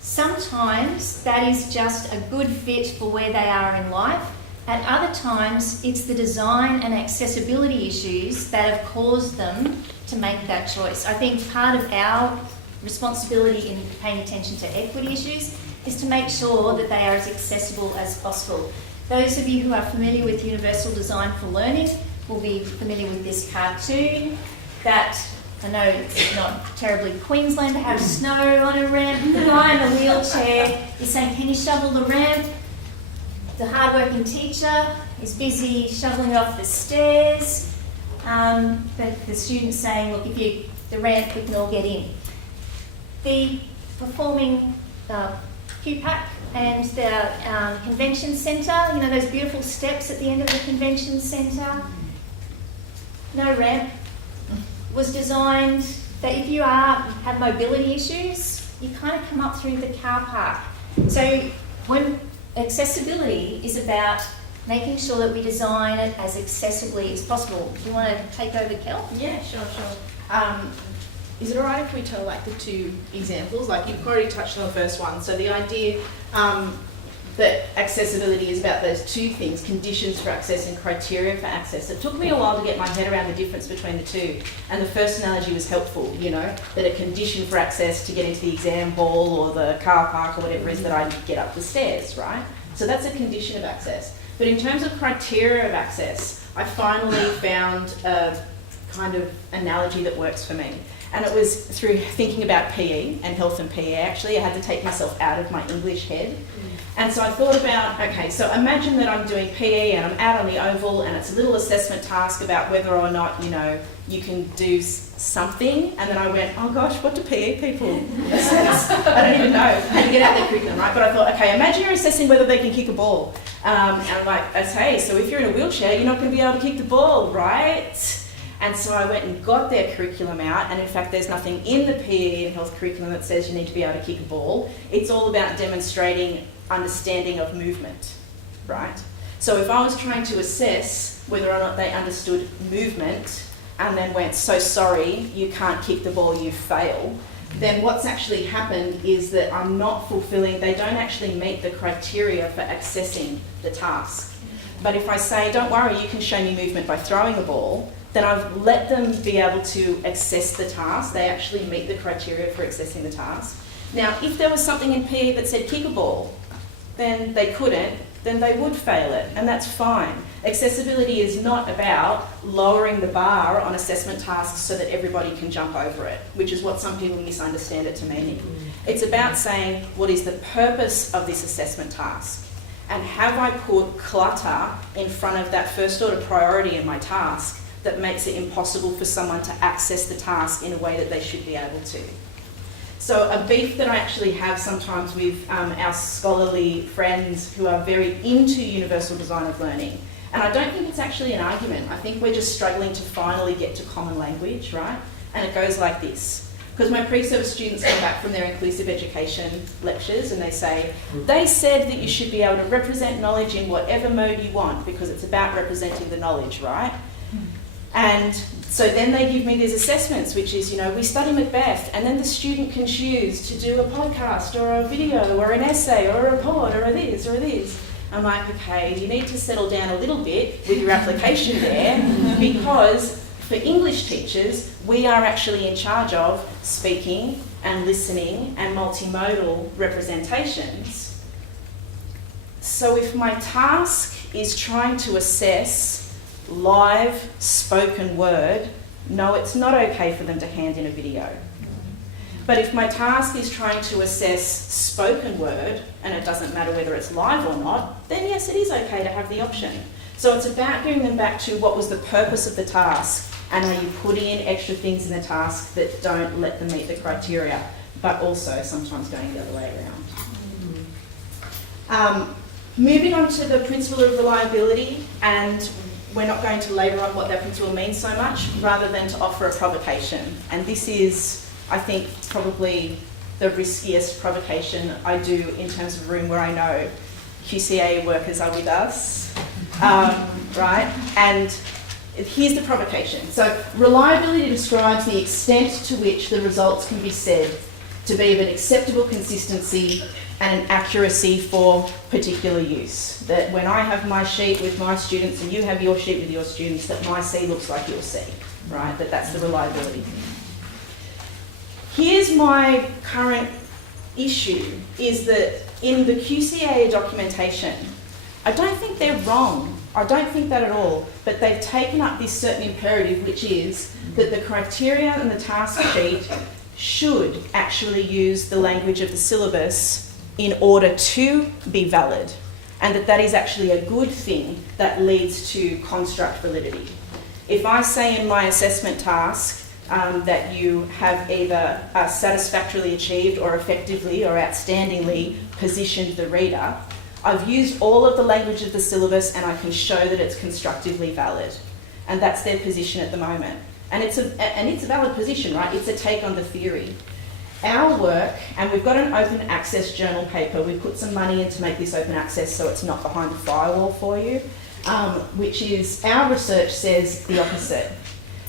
Sometimes that is just a good fit for where they are in life. At other times, it's the design and accessibility issues that have caused them to make that choice. I think part of our responsibility in paying attention to equity issues is to make sure that they are as accessible as possible. Those of you who are familiar with Universal Design for Learning will be familiar with this cartoon that, I know it's not terribly Queensland to have snow on a ramp. The guy in the wheelchair is saying, can you shovel the ramp? The hardworking teacher is busy shoveling it off the stairs. But the student's saying, look, the ramp, we can all get in. The performing QPAC and the convention centre, you know, those beautiful steps at the end of the convention centre, no ramp, was designed that if you have mobility issues, you kind of come up through the car park. So when accessibility is about making sure that we design it as accessibly as possible. Do you want to take over, Kel? Yeah, sure. Is it all right if we tell like the two examples? Like you've already touched on the first one. So the idea that accessibility is about those two things, conditions for access and criteria for access. It took me a while to get my head around the difference between the two. And the first analogy was helpful, you know, that a condition for access to get into the exam hall or the car park or whatever it is that I get up the stairs, right? So that's a condition of access. But in terms of criteria of access, I finally found a kind of analogy that works for me. And it was through thinking about PE and health and PE. Actually, I had to take myself out of my English head. And so I thought about, okay, so imagine that I'm doing PE and I'm out on the oval and it's a little assessment task about whether or not, you know, you can do something. And then I went, oh gosh, what do PE people assess? I don't even know how to get out their curriculum, right? But I thought, okay, imagine you're assessing whether they can kick a ball. And I'm like, okay, so if you're in a wheelchair, you're not going to be able to kick the ball, right? And so I went and got their curriculum out, and in fact there's nothing in the PE and health curriculum that says you need to be able to kick a ball. It's all about demonstrating understanding of movement, right? So if I was trying to assess whether or not they understood movement and then went, so sorry, you can't kick the ball, you fail, then what's actually happened is that I'm not fulfilling, they don't actually meet the criteria for accessing the task. But if I say, don't worry, you can show me movement by throwing a ball, then I've let them be able to access the task. They actually meet the criteria for accessing the task. Now, if there was something in PE that said kick a ball, then they couldn't, then they would fail it, and that's fine. Accessibility is not about lowering the bar on assessment tasks so that everybody can jump over it, which is what some people misunderstand it to mean. It's about saying, what is the purpose of this assessment task? And have I put clutter in front of that first order priority in my task that makes it impossible for someone to access the task in a way that they should be able to? So a beef that I actually have sometimes with our scholarly friends who are very into universal design of learning, and I don't think it's actually an argument, I think we're just struggling to finally get to common language, right? And it goes like this. Because my pre-service students come back from their inclusive education lectures and they say, they said that you should be able to represent knowledge in whatever mode you want because it's about representing the knowledge, right? And so then they give me these assessments, which is, you know, we study Macbeth, and then the student can choose to do a podcast or a video or an essay or a report or a this or a this. I'm like, okay, you need to settle down a little bit with your application there, because for English teachers, we are actually in charge of speaking and listening and multimodal representations. So if my task is trying to assess live spoken word, no, it's not okay for them to hand in a video. But if my task is trying to assess spoken word, and it doesn't matter whether it's live or not, then yes, it is okay to have the option. So it's about getting them back to what was the purpose of the task, and are you putting in extra things in the task that don't let them meet the criteria, but also sometimes going the other way around. Moving on to the principle of reliability, and we're not going to labour on what that principle means so much, rather than to offer a provocation. And this is, I think, probably the riskiest provocation I do in terms of a room where I know QCA workers are with us, right? And here's the provocation. So reliability describes the extent to which the results can be said to be of an acceptable consistency and an accuracy for particular use. That when I have my sheet with my students and you have your sheet with your students, that my C looks like your C, right? That's the reliability. Here's my current issue, is that in the QCA documentation, I don't think they're wrong. I don't think that at all, but they've taken up this certain imperative, which is that the criteria and the task sheet should actually use the language of the syllabus in order to be valid, and that is actually a good thing that leads to construct validity. If I say in my assessment task that you have either satisfactorily achieved or effectively or outstandingly positioned the reader, I've used all of the language of the syllabus and I can show that it's constructively valid. And that's their position at the moment. And it's a valid position, right? It's a take on the theory. Our work, and we've got an open access journal paper, we put some money in to make this open access so it's not behind the firewall for you, which is, our research says the opposite.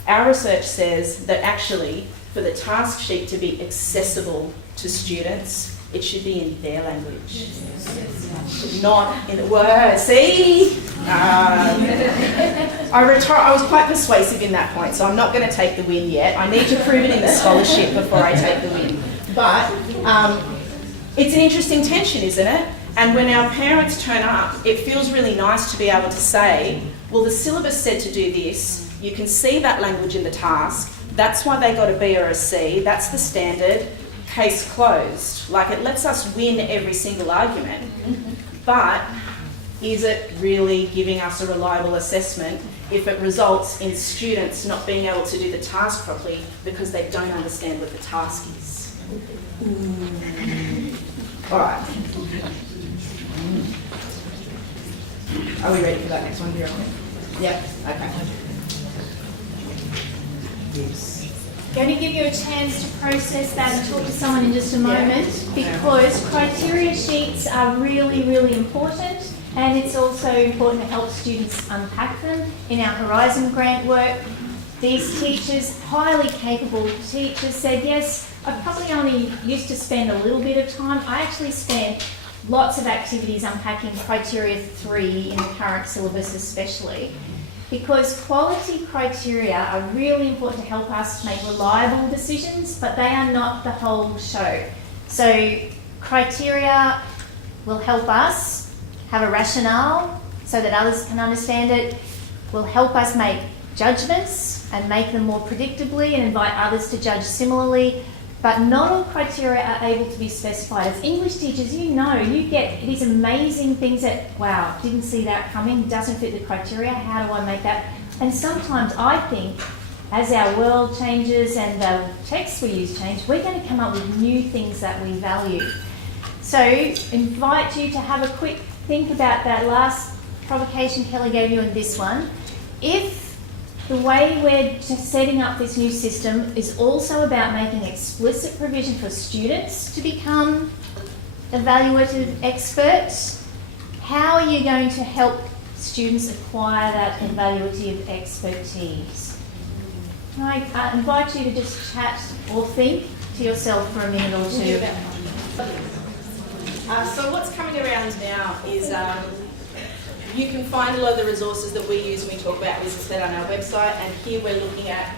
Our research says that actually, for the task sheet to be accessible to students, it should be in their language. Not in the word. See? I was quite persuasive in that point, so I'm not going to take the win yet. I need to prove it in the scholarship before I take the win. But it's an interesting tension, isn't it? And when our parents turn up, it feels really nice to be able to say, well, the syllabus said to do this. You can see that language in the task. That's why they got a B or a C. That's the standard. Case closed. Like, it lets us win every single argument. But is it really giving us a reliable assessment if it results in students not being able to do the task properly because they don't understand what the task is? All right. Are we ready for that next one, Veronica? Yep. Okay. Yes. Going to give you a chance to process that and talk to someone in just a moment, because criteria sheets are really, really important, and it's also important to help students unpack them. In our Horizon grant work, these teachers, highly capable teachers, said, yes, I probably only used to spend a little bit of time. I actually spent lots of activities unpacking criteria 3 in the current syllabus especially, because quality criteria are really important to help us make reliable decisions, but they are not the whole show. So criteria will help us have a rationale so that others can understand it, will help us make judgments and make them more predictably and invite others to judge similarly, but not all criteria are able to be specified. As English teachers, you know, you get these amazing things that, wow, didn't see that coming, doesn't fit the criteria, how do I make that? And sometimes I think, as our world changes and the texts we use change, we're going to come up with new things that we value. So, invite you to have a quick think about that last provocation Kelly gave you and this one. If the way we're setting up this new system is also about making explicit provision for students to become evaluative experts, how are you going to help students acquire that evaluative expertise? Can I invite you to just chat or think to yourself for a minute or two? So what's coming around now is you can find a lot of the resources that we use when we talk about this, as I said, on our website, and here we're looking at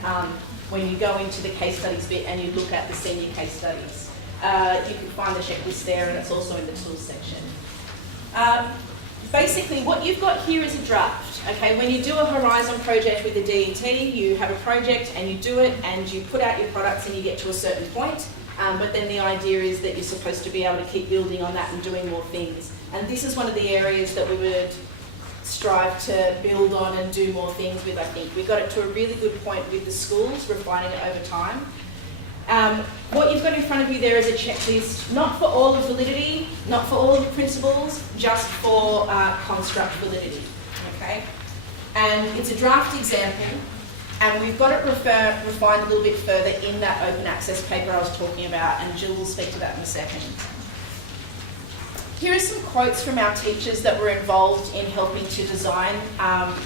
when you go into the case studies bit and you look at the senior case studies. You can find the checklist there, and it's also in the tools section. Basically, what you've got here is a draft. Okay, when you do a Horizon project with the D&T, you have a project and you do it and you put out your products and you get to a certain point, but then the idea is that you're supposed to be able to keep building on that and doing more things. And this is one of the areas that we would strive to build on and do more things with, I think. We got it to a really good point with the schools, refining it over time. What you've got in front of you there is a checklist, not for all of validity, not for all of the principles, just for construct validity, okay? And it's a draft example, And we've got it refined a little bit further in that open access paper I was talking about, and Jill will speak to that in a second. Here are some quotes from our teachers that were involved in helping to design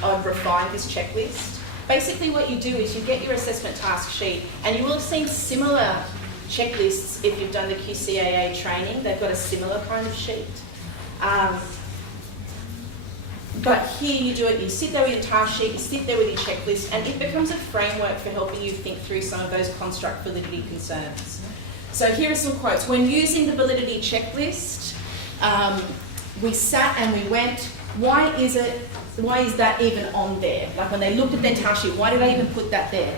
or refine this checklist. Basically what you do is you get your assessment task sheet, and you will have seen similar checklists if you've done the QCAA training. They've got a similar kind of sheet. But here you do it, you sit there with your task sheet, you sit there with your checklist, and it becomes a framework for helping you think through some of those construct validity concerns. So here are some quotes. When using the validity checklist, we sat and we went, why is that even on there? Like when they looked at their task sheet, why did they even put that there?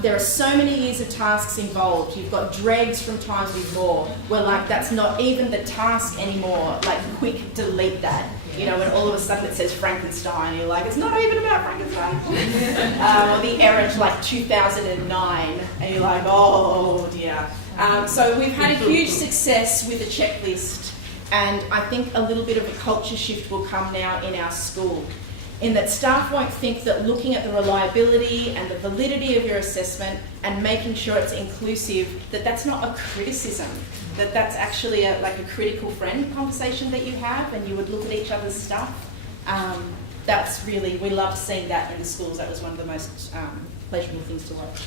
There are so many years of tasks involved. You've got dregs from times before where like that's not even the task anymore, like quick delete that. You know, when all of a sudden it says Frankenstein, you're like, it's not even about Frankenstein. Or the error to like 2009, and you're like, oh dear. So we've had a huge success with the checklist, and I think a little bit of a culture shift will come now in our school, in that staff won't think that looking at the reliability and the validity of your assessment and making sure it's inclusive, that that's not a criticism, that that's actually like a critical friend conversation that you have, and you would look at each other's stuff. That's really, we loved seeing that in the schools. That was one of the most pleasurable things to watch.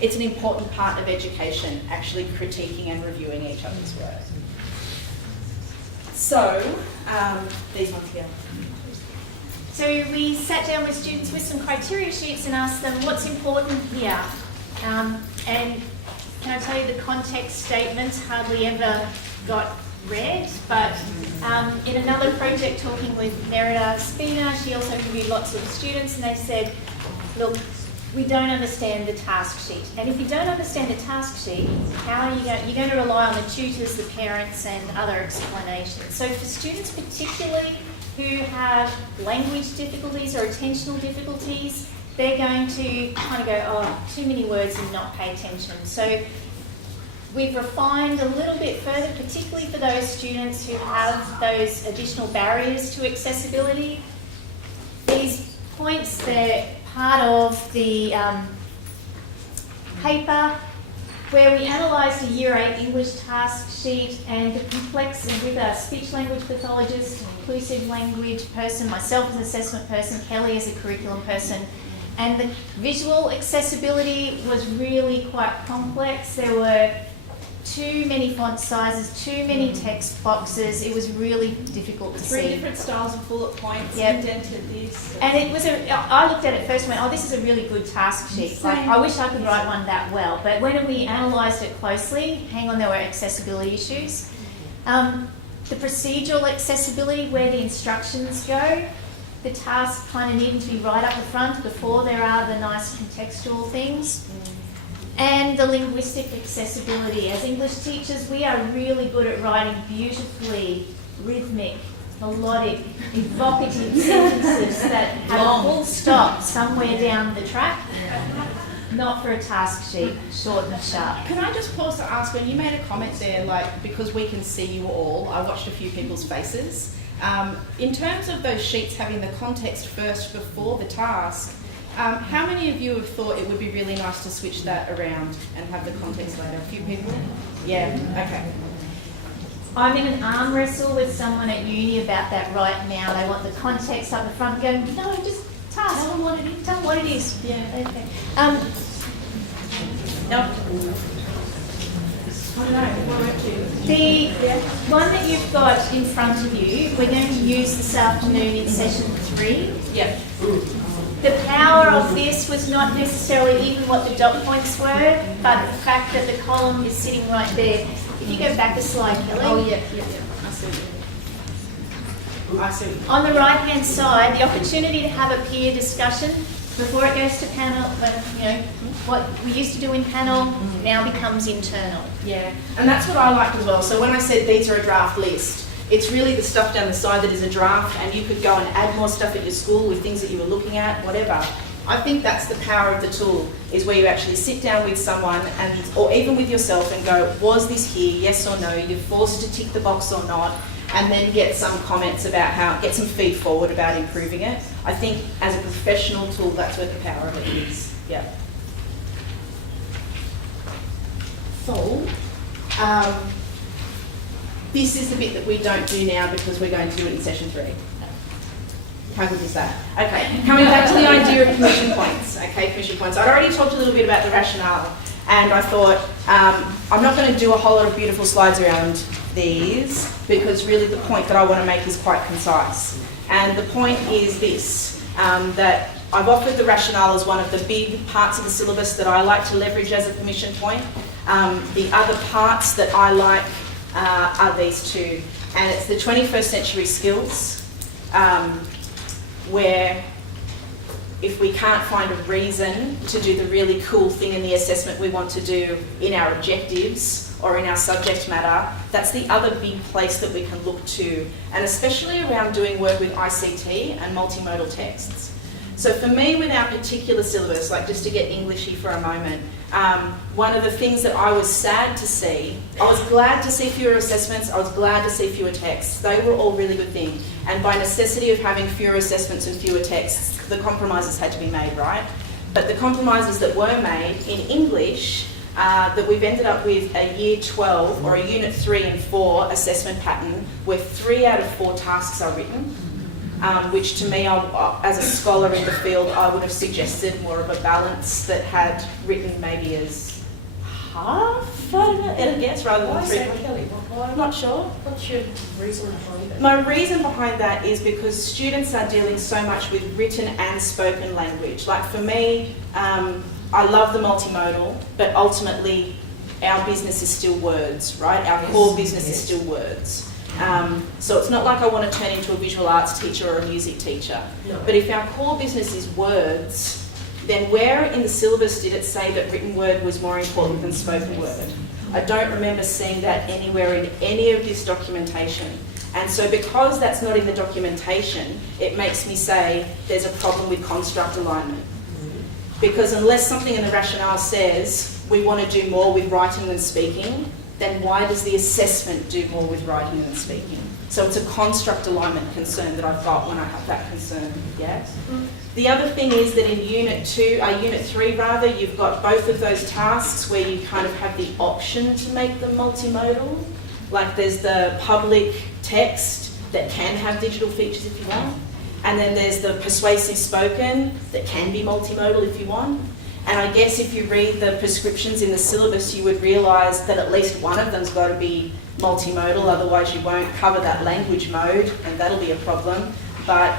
It's an important part of education, actually critiquing and reviewing each other's work. So, these ones here. So we sat down with students with some criteria sheets and asked them what's important here. And can I tell you the context statements hardly ever got read, but in another project talking with Merida Spina, she also interviewed lots of students, and they said, look, we don't understand the task sheet. And if you don't understand the task sheet, how are you going? You're going to rely on the tutors, the parents, and other explanations. So for students particularly who have language difficulties or attentional difficulties, they're going to kind of go, oh, too many words and not pay attention. So we've refined a little bit further, particularly for those students who have those additional barriers to accessibility. These points, they're part of the paper where we analysed a Year 8 English task sheet, and the complexity with a speech language pathologist, an inclusive language person, myself as an assessment person, Kelly as a curriculum person, and the visual accessibility was really quite complex. There were too many font sizes, too many text boxes. It was really difficult to see. 3 different styles of bullet points, Yep. indented this. And it was I looked at it first and went, oh, this is a really good task sheet. Like, I wish I could write one that well. But when we analysed it closely, hang on, there were accessibility issues. The procedural accessibility, where the instructions go, the task kind of needing to be right up the front before there are the nice contextual things. And the linguistic accessibility. As English teachers, we are really good at writing beautifully rhythmic, melodic, evocative sentences that have a full stop somewhere down the track. Not for a task sheet, short and sharp. Can I just pause to ask, when you made a comment there, like, because we can see you all, I watched a few people's faces. In terms of those sheets having the context first before the task, how many of you have thought it would be really nice to switch that around and have the context later? A few people? Yeah, okay. I'm in an arm wrestle with someone at uni about that right now. They want the context up the front, going, no, just task. Tell them what it is. Tell them what it is. Yeah. Okay. No. The one that you've got in front of you, we're going to use this afternoon in session 3. Yep. The power of this was not necessarily even what the dot points were, but the fact that the column is sitting right there. If you go back a slide, Kelly. Oh, yeah. I see. On the right-hand side, the opportunity to have a peer discussion before it goes to panel, what we used to do in panel now becomes internal. Yeah, and that's what I like as well. So when I said these are a draft list, it's really the stuff down the side that is a draft, and you could go and add more stuff at your school with things that you were looking at, whatever. I think that's the power of the tool, is where you actually sit down with someone or even with yourself and go, was this here, yes or no? You're forced to tick the box or not, and then get some comments about get some feed forward about improving it. I think as a professional tool, that's where the power of it is. Yeah. So, This is the bit that we don't do now because we're going to do it in session 3. How good is that? Okay, coming back to the idea of commission points. Okay, commission points. I'd already talked a little bit about the rationale, and I thought I'm not going to do a whole lot of beautiful slides around these because really the point that I want to make is quite concise. And the point is this, that I've offered the rationale as one of the big parts of the syllabus that I like to leverage as a commission point. The other parts that I like are these two, and it's the 21st century skills, where if we can't find a reason to do the really cool thing in the assessment we want to do in our objectives or in our subject matter, that's the other big place that we can look to, and especially around doing work with ICT and multimodal texts. So for me, with our particular syllabus, like just to get Englishy for a moment, one of the things that I was sad to see, I was glad to see fewer assessments, I was glad to see fewer texts. They were all really good things. And by necessity of having fewer assessments and fewer texts, the compromises had to be made, right? But the compromises that were made in English, that we've ended up with a year 12 or a unit 3 and 4 assessment pattern where 3 out of 4 tasks are written. Which to me, as a scholar in the field, I would have suggested more of a balance that had written maybe as half, I guess, rather than 3. Kelly? Why? I'm not sure. What's your reason behind it? My reason behind that is because students are dealing so much with written and spoken language. Like for me, I love the multimodal, but ultimately our business is still words, right? Our core business is still words. So it's not like I want to turn into a visual arts teacher or a music teacher. No. But if our core business is words, then where in the syllabus did it say that written word was more important than spoken word? I don't remember seeing that anywhere in any of this documentation. And so because that's not in the documentation, it makes me say there's a problem with construct alignment. Because unless something in the rationale says we want to do more with writing than speaking, then why does the assessment do more with writing than speaking? So it's a construct alignment concern that I've got when I have that concern, yes? The other thing is that in Unit 3 rather, you've got both of those tasks where you kind of have the option to make them multimodal. Like there's the public text that can have digital features if you want, and then there's the persuasive spoken that can be multimodal if you want. And I guess if you read the prescriptions in the syllabus, you would realise that at least one of them's got to be multimodal, otherwise you won't cover that language mode, and that'll be a problem. But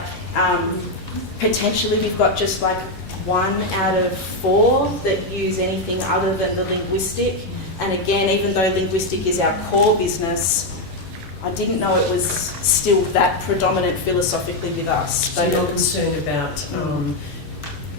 potentially we've got just like 1 out of 4 that use anything other than the linguistic. And again, even though linguistic is our core business, I didn't know it was still that predominant philosophically with us. So you're concerned about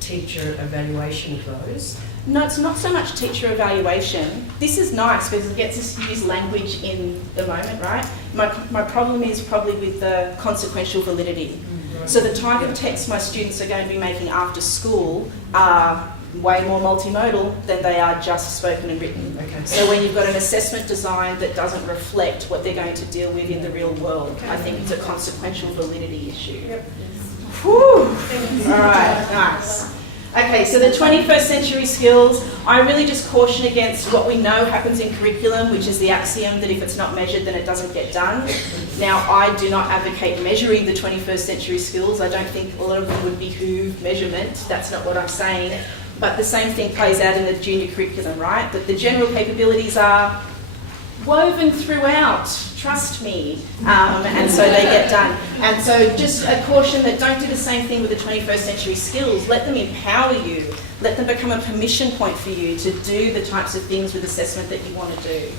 teacher evaluation of those? No, it's not so much teacher evaluation. This is nice because it gets us to use language in the moment, right? My problem is probably with the consequential validity. So the type of texts my students are going to be making after school are way more multimodal than they are just spoken and written. Okay. So when you've got an assessment design that doesn't reflect what they're going to deal with in the real world, I think it's a consequential validity issue. Yep. Whew. All right, nice. Okay, so the 21st century skills, I really just caution against what we know happens in curriculum, which is the axiom that if it's not measured, then it doesn't get done. Now, I do not advocate measuring the 21st century skills. I don't think a lot of them would behoove measurement. That's not what I'm saying. But the same thing plays out in the junior curriculum, right? That the general capabilities are woven throughout, trust me, and so they get done. And so just a caution that don't do the same thing with the 21st century skills. Let them empower you. Let them become a permission point for you to do the types of things with assessment that you want to do.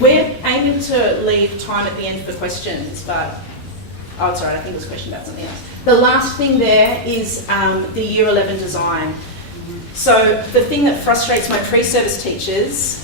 We're aiming to leave time at the end for questions, but, oh, sorry, I think it was a question about something else. The last thing there is the Year 11 design. So the thing that frustrates my pre-service teachers,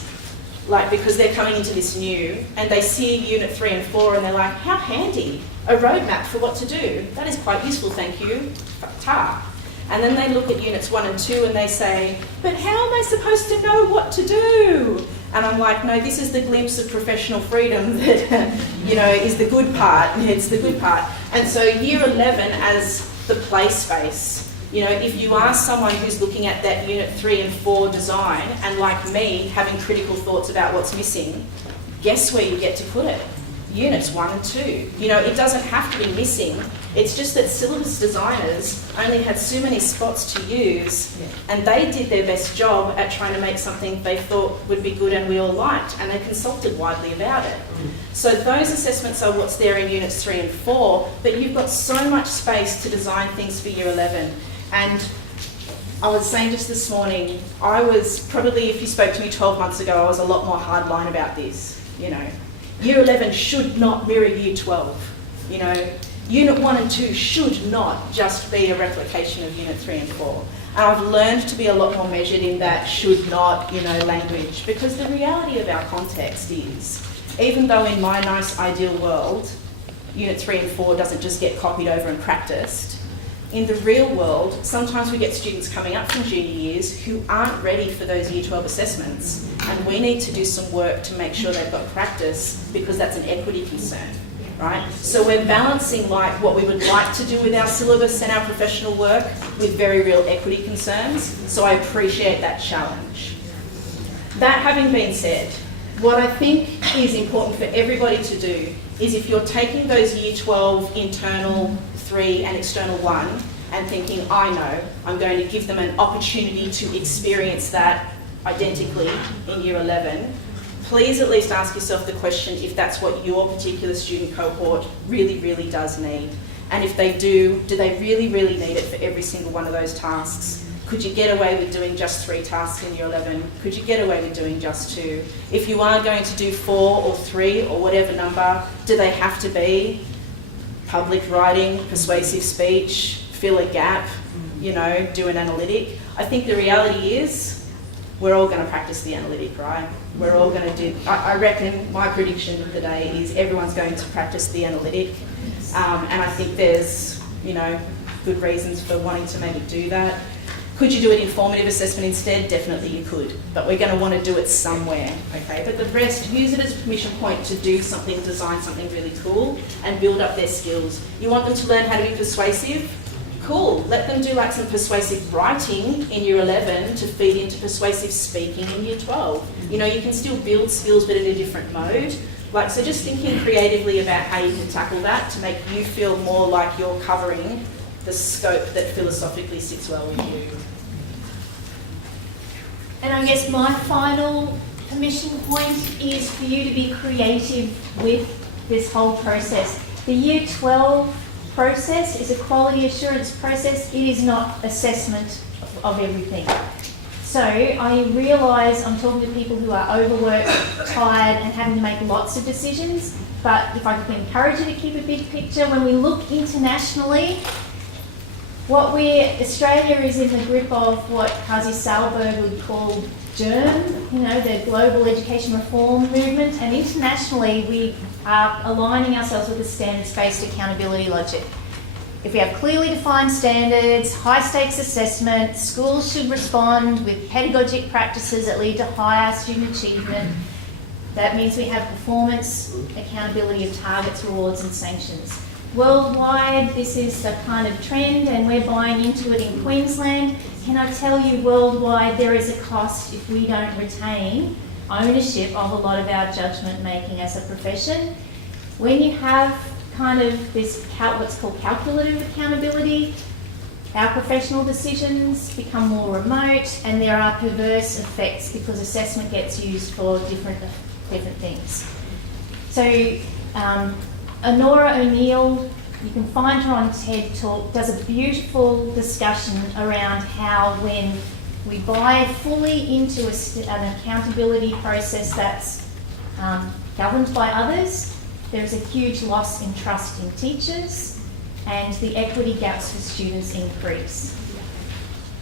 like because they're coming into this new and they see Unit 3 and 4 and they're like, how handy, a roadmap for what to do. That is quite useful, thank you. Ta. And then they look at Units 1 and 2 and they say, but how am I supposed to know what to do? And I'm like, no, this is the glimpse of professional freedom that, you know, is the good part. It's the good part. And so Year 11 as the play space You know, if you are someone who's looking at that Unit 3 and 4 design and, like me, having critical thoughts about what's missing, guess where you get to put it? Units 1 and 2. You know, it doesn't have to be missing. It's just that syllabus designers only had so many spots to use, and they did their best job at trying to make something they thought would be good and we all liked, and they consulted widely about it. So those assessments are what's there in Units 3 and 4, but you've got so much space to design things for Year 11. And I was saying just this morning, I was probably, if you spoke to me 12 months ago, I was a lot more hardline about this, you know. Year 11 should not mirror Year 12, you know. Unit 1 and 2 should not just be a replication of Unit 3 and 4. And I've learned to be a lot more measured in that should not, you know, language, because the reality of our context is, even though in my nice ideal world, Unit 3 and 4 doesn't just get copied over and practiced, in the real world, sometimes we get students coming up from junior years who aren't ready for those Year 12 assessments, and we need to do some work to make sure they've got practice, because that's an equity concern, right? So we're balancing like what we would like to do with our syllabus and our professional work with very real equity concerns, so I appreciate that challenge. That having been said, what I think is important for everybody to do is, if you're taking those Year 12 internal 3 and external 1 and thinking, I know, I'm going to give them an opportunity to experience that identically in Year 11, please at least ask yourself the question if that's what your particular student cohort really, really does need. And if they do they really, really need it for every single one of those tasks? Could you get away with doing just 3 tasks in Year 11? Could you get away with doing just 2? If you are going to do 4 or 3 or whatever number, do they have to be public writing, persuasive speech, fill a gap, you know, do an analytic? I think the reality is we're all going to practice the analytic, right? We're all going to do, I reckon my prediction of the day is everyone's going to practice the analytic. And I think there's, you know, good reasons for wanting to maybe do that. Could you do an informative assessment instead? Definitely you could, but we're going to want to do it somewhere, okay? But the rest, use it as a permission point to do something, design something really cool and build up their skills. You want them to learn how to be persuasive? Cool, let them do like some persuasive writing in Year 11 to feed into persuasive speaking in Year 12. You know, you can still build skills but in a different mode. Like, so just thinking creatively about how you can tackle that to make you feel more like you're covering the scope that philosophically sits well with you. And I guess my final permission point is for you to be creative with this whole process. The Year 12 process is a quality assurance process. It is not assessment of everything. So I realise I'm talking to people who are overworked, tired and having to make lots of decisions, but if I can encourage you to keep a big picture, when we look internationally, Australia is in the grip of what Kazi Salberg would call GERM, you know, the global education reform movement, and internationally we are aligning ourselves with a standards-based accountability logic. If we have clearly defined standards, high stakes assessment, schools should respond with pedagogic practices that lead to higher student achievement. That means we have performance, accountability of targets, rewards and sanctions. Worldwide, this is the kind of trend and we're buying into it in Queensland. Can I tell you, worldwide there is a cost if we don't retain ownership of a lot of our judgment making as a profession. When you have kind of this what's called calculative accountability, our professional decisions become more remote and there are perverse effects because assessment gets used for different things. So Honora O'Neill, you can find her on TED Talk, does a beautiful discussion around how when we buy fully into an accountability process that's governed by others, there is a huge loss in trust in teachers and the equity gaps for students increase.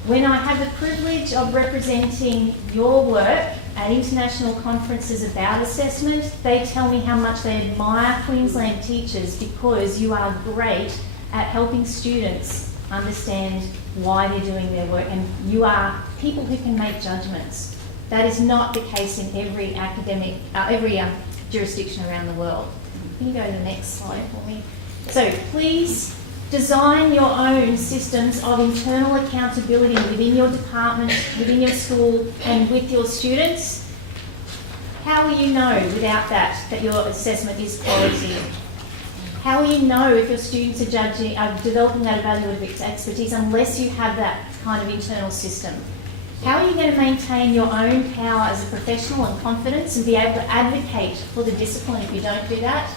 When I have the privilege of representing your work at international conferences about assessment, they tell me how much they admire Queensland teachers because you are great at helping students understand why they're doing their work and you are people who can make judgments. That is not the case in every jurisdiction around the world. Can you go to the next slide for me? So please Design your own systems of internal accountability within your department, within your school, and with your students. How will you know without that your assessment is quality? How will you know if your students are developing that evaluative expertise unless you have that kind of internal system? How are you going to maintain your own power as a professional and confidence and be able to advocate for the discipline if you don't do that?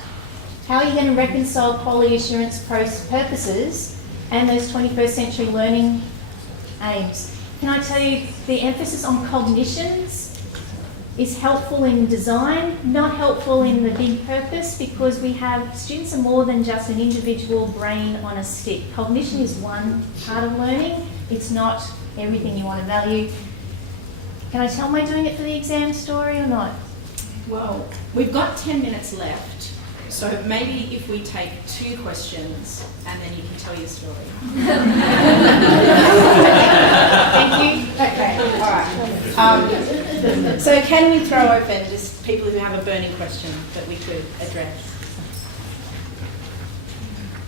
How are you going to reconcile quality assurance purposes and those 21st century learning aims? Can I tell you the emphasis on cognitions is helpful in design, not helpful in the big purpose, because we have students are more than just an individual brain on a stick. Cognition is one part of learning. It's not everything you want to value. Can I tell am I doing it for the exam story or not? Well, we've got 10 minutes left, so maybe if we take 2 questions and then you can tell your story. Thank you. Okay, all right. So can we throw open just people who have a burning question that we could address?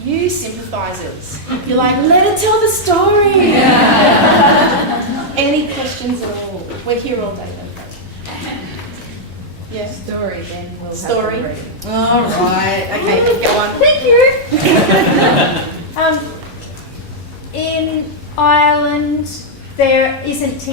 You sympathisers, you're like, let her tell the story. Any questions at all? We're here all day then. Yeah. Story, then we'll Story. have to read it. All right. Okay, go on. Thank you. In Ireland, there isn't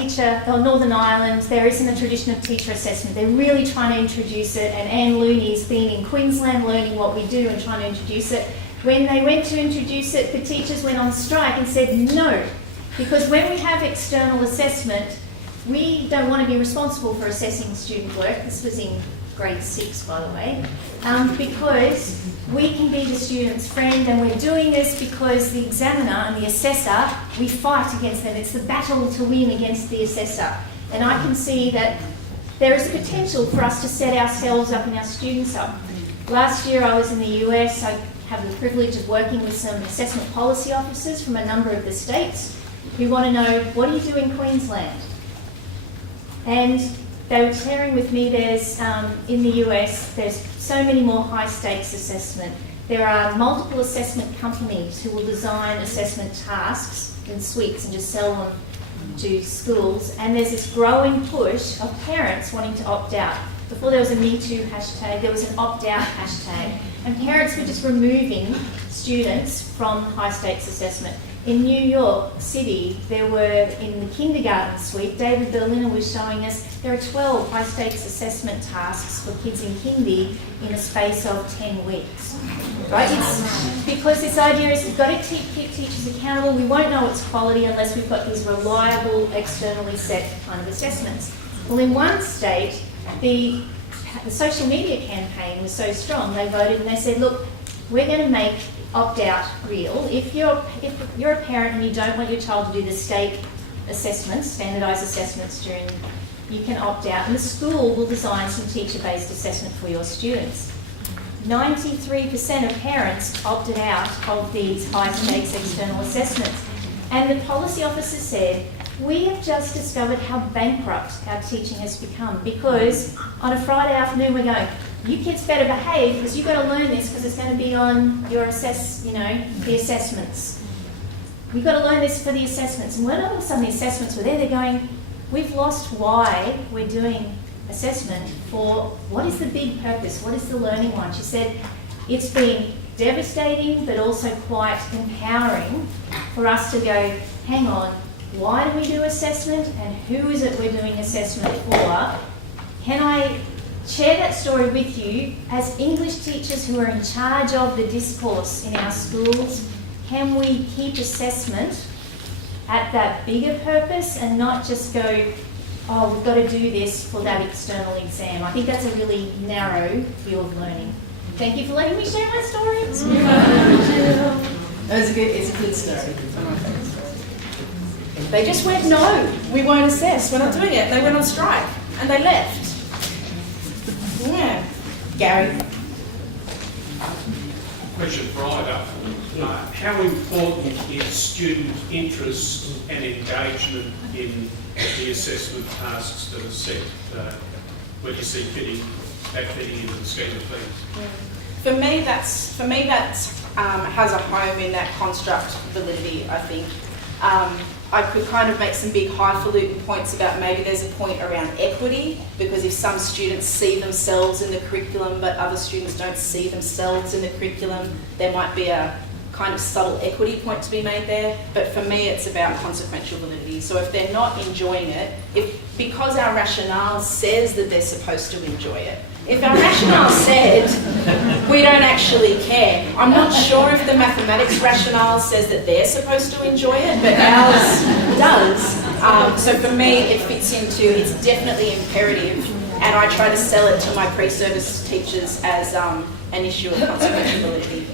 Northern Ireland, there isn't a tradition of teacher assessment. They're really trying to introduce it, and Anne Looney's been in Queensland learning what we do and trying to introduce it. When they went to introduce it, the teachers went on strike and said no, because when we have external assessment, we don't want to be responsible for assessing student work. This was in grade 6, by the way, because we can be the student's friend, and we're doing this because the examiner and the assessor, we fight against them. It's the battle to win against the assessor. And I can see that there is a potential for us to set ourselves up and our students up. Last year I was in the US. I have the privilege of working with some assessment policy officers from a number of the states who want to know, what do you do in Queensland? And they were sharing with me there's, in the US, there's so many more high stakes assessment. There are multiple assessment companies who will design assessment tasks in suites and just sell them to schools. And there's this growing push of parents wanting to opt out. Before there was a Me Too hashtag, there was an opt out hashtag. And parents were just removing students from high stakes assessment. In New York City, there were, in the kindergarten suite, David Berliner was showing us, there are 12 high stakes assessment tasks for kids in kindy in a space of 10 weeks. Right? It's because this idea is we've got to keep teachers accountable. We won't know its quality unless we've got these reliable, externally set kind of assessments. Well, in one state, the social media campaign was so strong, they voted and they said, look, we're going to make opt-out real. If you're a parent and you don't want your child to do the state assessments, standardised assessments you can opt out, and the school will design some teacher-based assessment for your students. 93% of parents opted out of these high-stakes external assessments. And the policy officer said, we have just discovered how bankrupt our teaching has become, because on a Friday afternoon we're going, you kids better behave because you've got to learn this because it's going to be on your the assessments. We've got to learn this for the assessments. And when all of a sudden the assessments were there, they're going, we've lost why we're doing assessment for what is the big purpose, what is the learning one. She said, it's been devastating but also quite empowering for us to go, hang on, why do we do assessment and who is it we're doing assessment for? Can I share that story with you as English teachers who are in charge of the discourse in our schools? Can we keep assessment at that bigger purpose and not just go, oh, we've got to do this for that external exam? I think that's a really narrow view of learning. Thank you for letting me share my story. It's a good story. They just went, no, we won't assess, we're not doing it. They went on strike and they left. Yeah. Gary? Question for Ida. How important is student interest and engagement in the assessment tasks that are set when you see that fitting into the scheme of things? For me, that's has a home in that construct validity, I think. I could kind of make some big highfalutin points about maybe there's a point around equity, because if some students see themselves in the curriculum but other students don't see themselves in the curriculum, there might be a kind of subtle equity point to be made there. But for me, it's about consequential validity. So if they're not enjoying it, because our rationale says that they're supposed to enjoy it, if our rationale said we don't actually care, I'm not sure if the mathematics rationale says that they're supposed to enjoy it, but ours does. So for me, it fits into, it's definitely imperative, and I try to sell it to my pre-service teachers as an issue of consequential validity.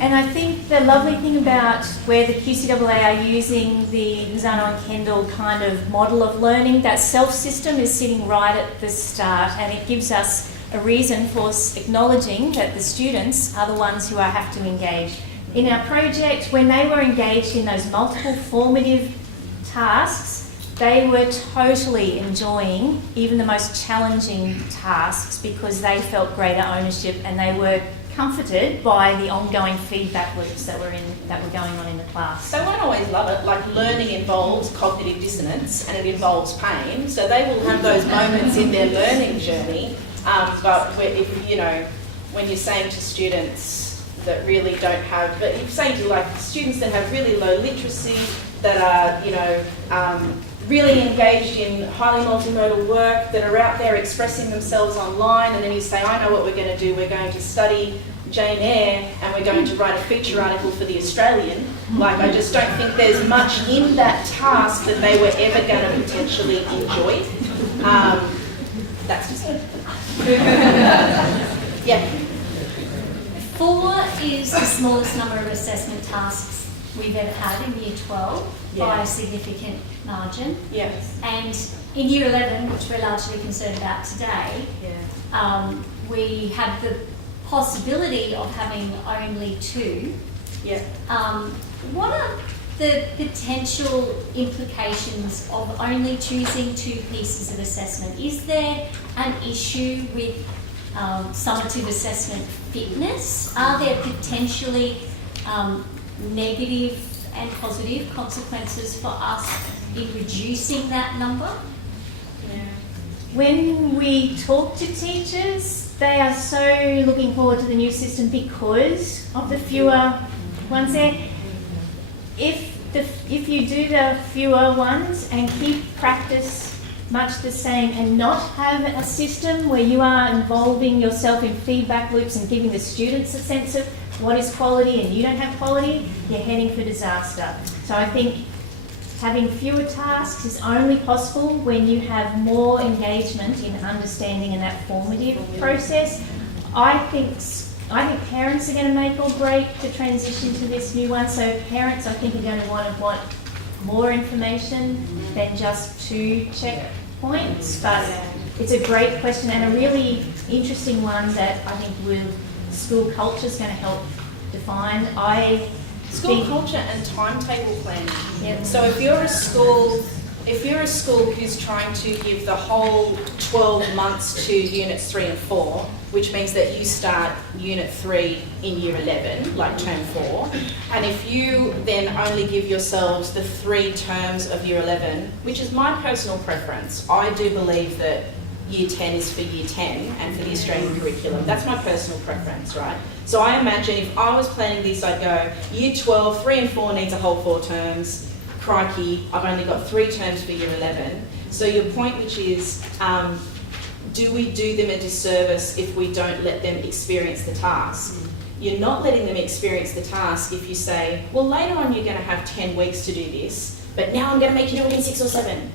And I think the lovely thing about where the QCAA are using the Zano and Kendall kind of model of learning, that self-system is sitting right at the start, and it gives us a reason for acknowledging that the students are the ones who have to engage. In our project, when they were engaged in those multiple formative tasks, they were totally enjoying even the most challenging tasks because they felt greater ownership, and they were comforted by the ongoing feedback loops that were going on in the class. They won't always love it. Like, learning involves cognitive dissonance and it involves pain, so they will have those moments in their learning journey. But if when you're saying to students that really don't have, but you're saying to like students that have really low literacy, that are really engaged in highly multimodal work, that are out there expressing themselves online, and then you say, I know what we're going to do, we're going to study Jane Eyre and we're going to write a feature article for The Australian. Like, I just don't think there's much in that task that they were ever going to potentially enjoy. That's just it. Yeah. 4 is the smallest number of assessment tasks we've ever had in Year 12 by a significant margin. Yes. And in Year 11, which we're largely concerned about today, we have the possibility of having only 2. Yeah. What are the potential implications of only choosing 2 pieces of assessment? Is there an issue with summative assessment fitness? Are there potentially negative and positive consequences for us in reducing that number? Yeah. When we talk to teachers, they are so looking forward to the new system because of the fewer ones there. If you do the fewer ones and keep practice much the same and not have a system where you are involving yourself in feedback loops and giving the students a sense of what is quality and you don't have quality, you're heading for disaster. So I think having fewer tasks is only possible when you have more engagement in understanding in that formative process. I think parents are going to make or break the transition to this new one. So parents, I think, are going to want more information than just 2 checkpoints. But it's a great question and a really interesting one that I think school culture is going to help define. School culture and timetable planning. Yep. So if you're a school who's trying to give the whole 12 months to units 3 and 4, which means that you start unit 3 in year 11, like term 4, and if you then only give yourselves the 3 terms of year 11, which is my personal preference, I do believe that year 10 is for year 10 and for the Australian curriculum. That's my personal preference, right? So I imagine if I was planning this, I'd go, year 12, 3 and 4 needs a whole 4 terms. Crikey, I've only got 3 terms for year 11. So your point, which is, do we do them a disservice if we don't let them experience the task? You're not letting them experience the task if you say, well, later on you're going to have 10 weeks to do this, but now I'm going to make you do it in 6 or 7.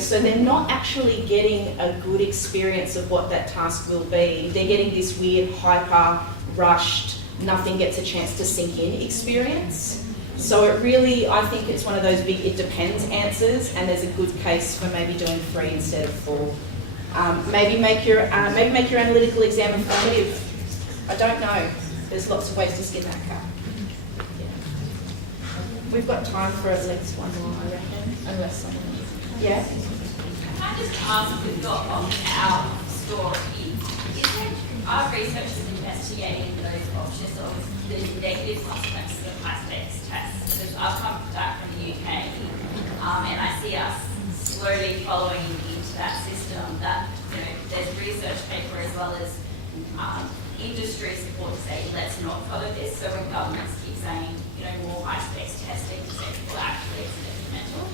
So they're not actually getting a good experience of what that task will be. They're getting this weird, hyper, rushed, nothing gets a chance to sink in experience. So it really, I think it's one of those big it depends answers, and there's a good case for maybe doing 3 instead of 4. Maybe make your analytical exam informative. I don't know. There's lots of ways to skin that cat. Yeah. We've got time for at least one more, I reckon, unless someone. Yeah. Can I just ask, we've got on our story, our research has invested mitigating those options of the negative consequences of high-stakes tests. Because I've come back from the UK, and I see us slowly following into that system. That there's research paper as well as industry support to say let's not follow this. So when governments keep saying more high-stakes testing to say people actually it's detrimental.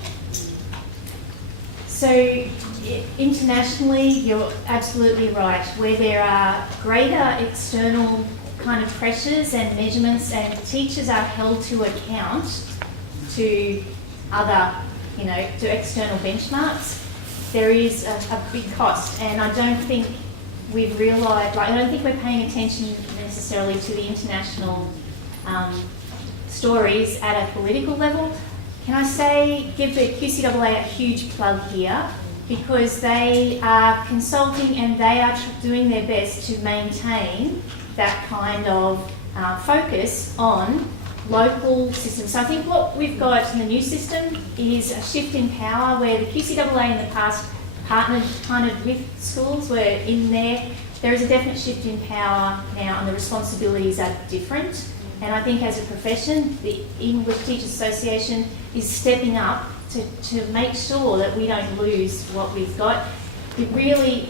So internationally, you're absolutely right. Where there are greater external kind of pressures and measurements, and teachers are held to account to other, to external benchmarks, there is a big cost. And I don't think we've realised, I don't think we're paying attention necessarily to the international stories at a political level. Can I give the QCAA a huge plug here, because they are consulting and they are doing their best to maintain that kind of focus on local systems. So I think what we've got in the new system is a shift in power, where the QCAA in the past partnered with schools, were in there. There is a definite shift in power now, and the responsibilities are different. And I think as a profession, the English Teachers Association is stepping up to make sure that we don't lose what we've got. It really,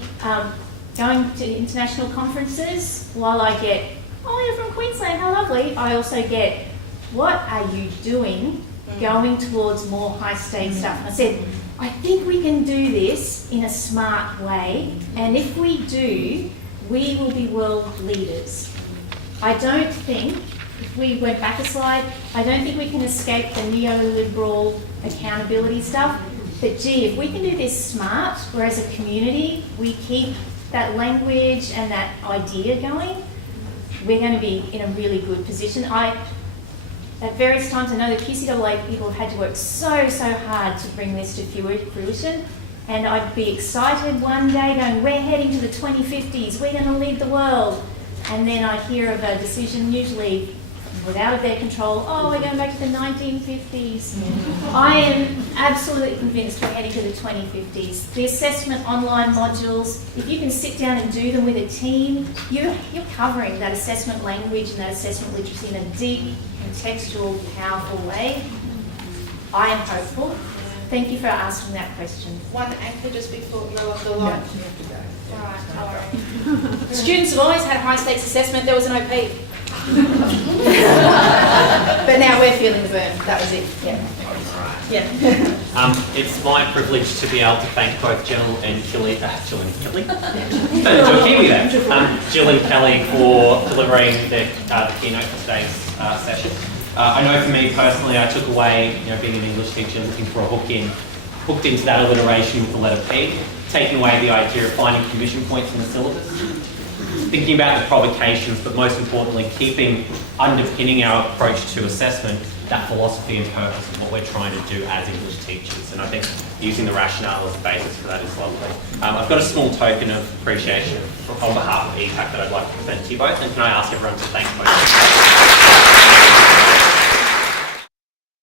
going to international conferences, while I get, oh, you're from Queensland, how lovely, I also get, what are you doing going towards more high-stakes stuff? And I said, I think we can do this in a smart way, and if we do, we will be world leaders. I don't think, if we went back a slide, I don't think we can escape the neoliberal accountability stuff. But gee, if we can do this smart, where as a community we keep that language and that idea going, we're going to be in a really good position. At various times, I know the QCAA people have had to work so hard to bring this to fruition. And I'd be excited one day going, we're heading to the 2050s, we're going to lead the world. And then I hear of a decision, usually out of their control, oh, we're going back to the 1950s. I am absolutely convinced we're heading to the 2050s. The assessment online modules, if you can sit down and do them with a team, you're covering that assessment language and that assessment literacy in a deep, contextual, powerful way. I am hopeful. Thank you for asking that question. One anchor just before you go off the line. All right, all right. Students have always had high stakes assessment. There was an OP. But now we're feeling the burn. That was it. Yeah. Yeah. It's my privilege to be able to thank both Jill and Kelli. Jill and Kelli. Do a Kiwi there. Jill and Kelli for delivering the keynote for today's session. I know for me personally, I took away, being an English teacher, looking for a hooked into that alliteration with the letter P, taking away the idea of finding commission points in the syllabus, thinking about the provocations, but most importantly, underpinning our approach to assessment, that philosophy and purpose of what we're trying to do as English teachers. And I think using the rationale as a basis for that is lovely. I've got a small token of appreciation on behalf of EPAC that I'd like to present to you both, and can I ask everyone to thank both?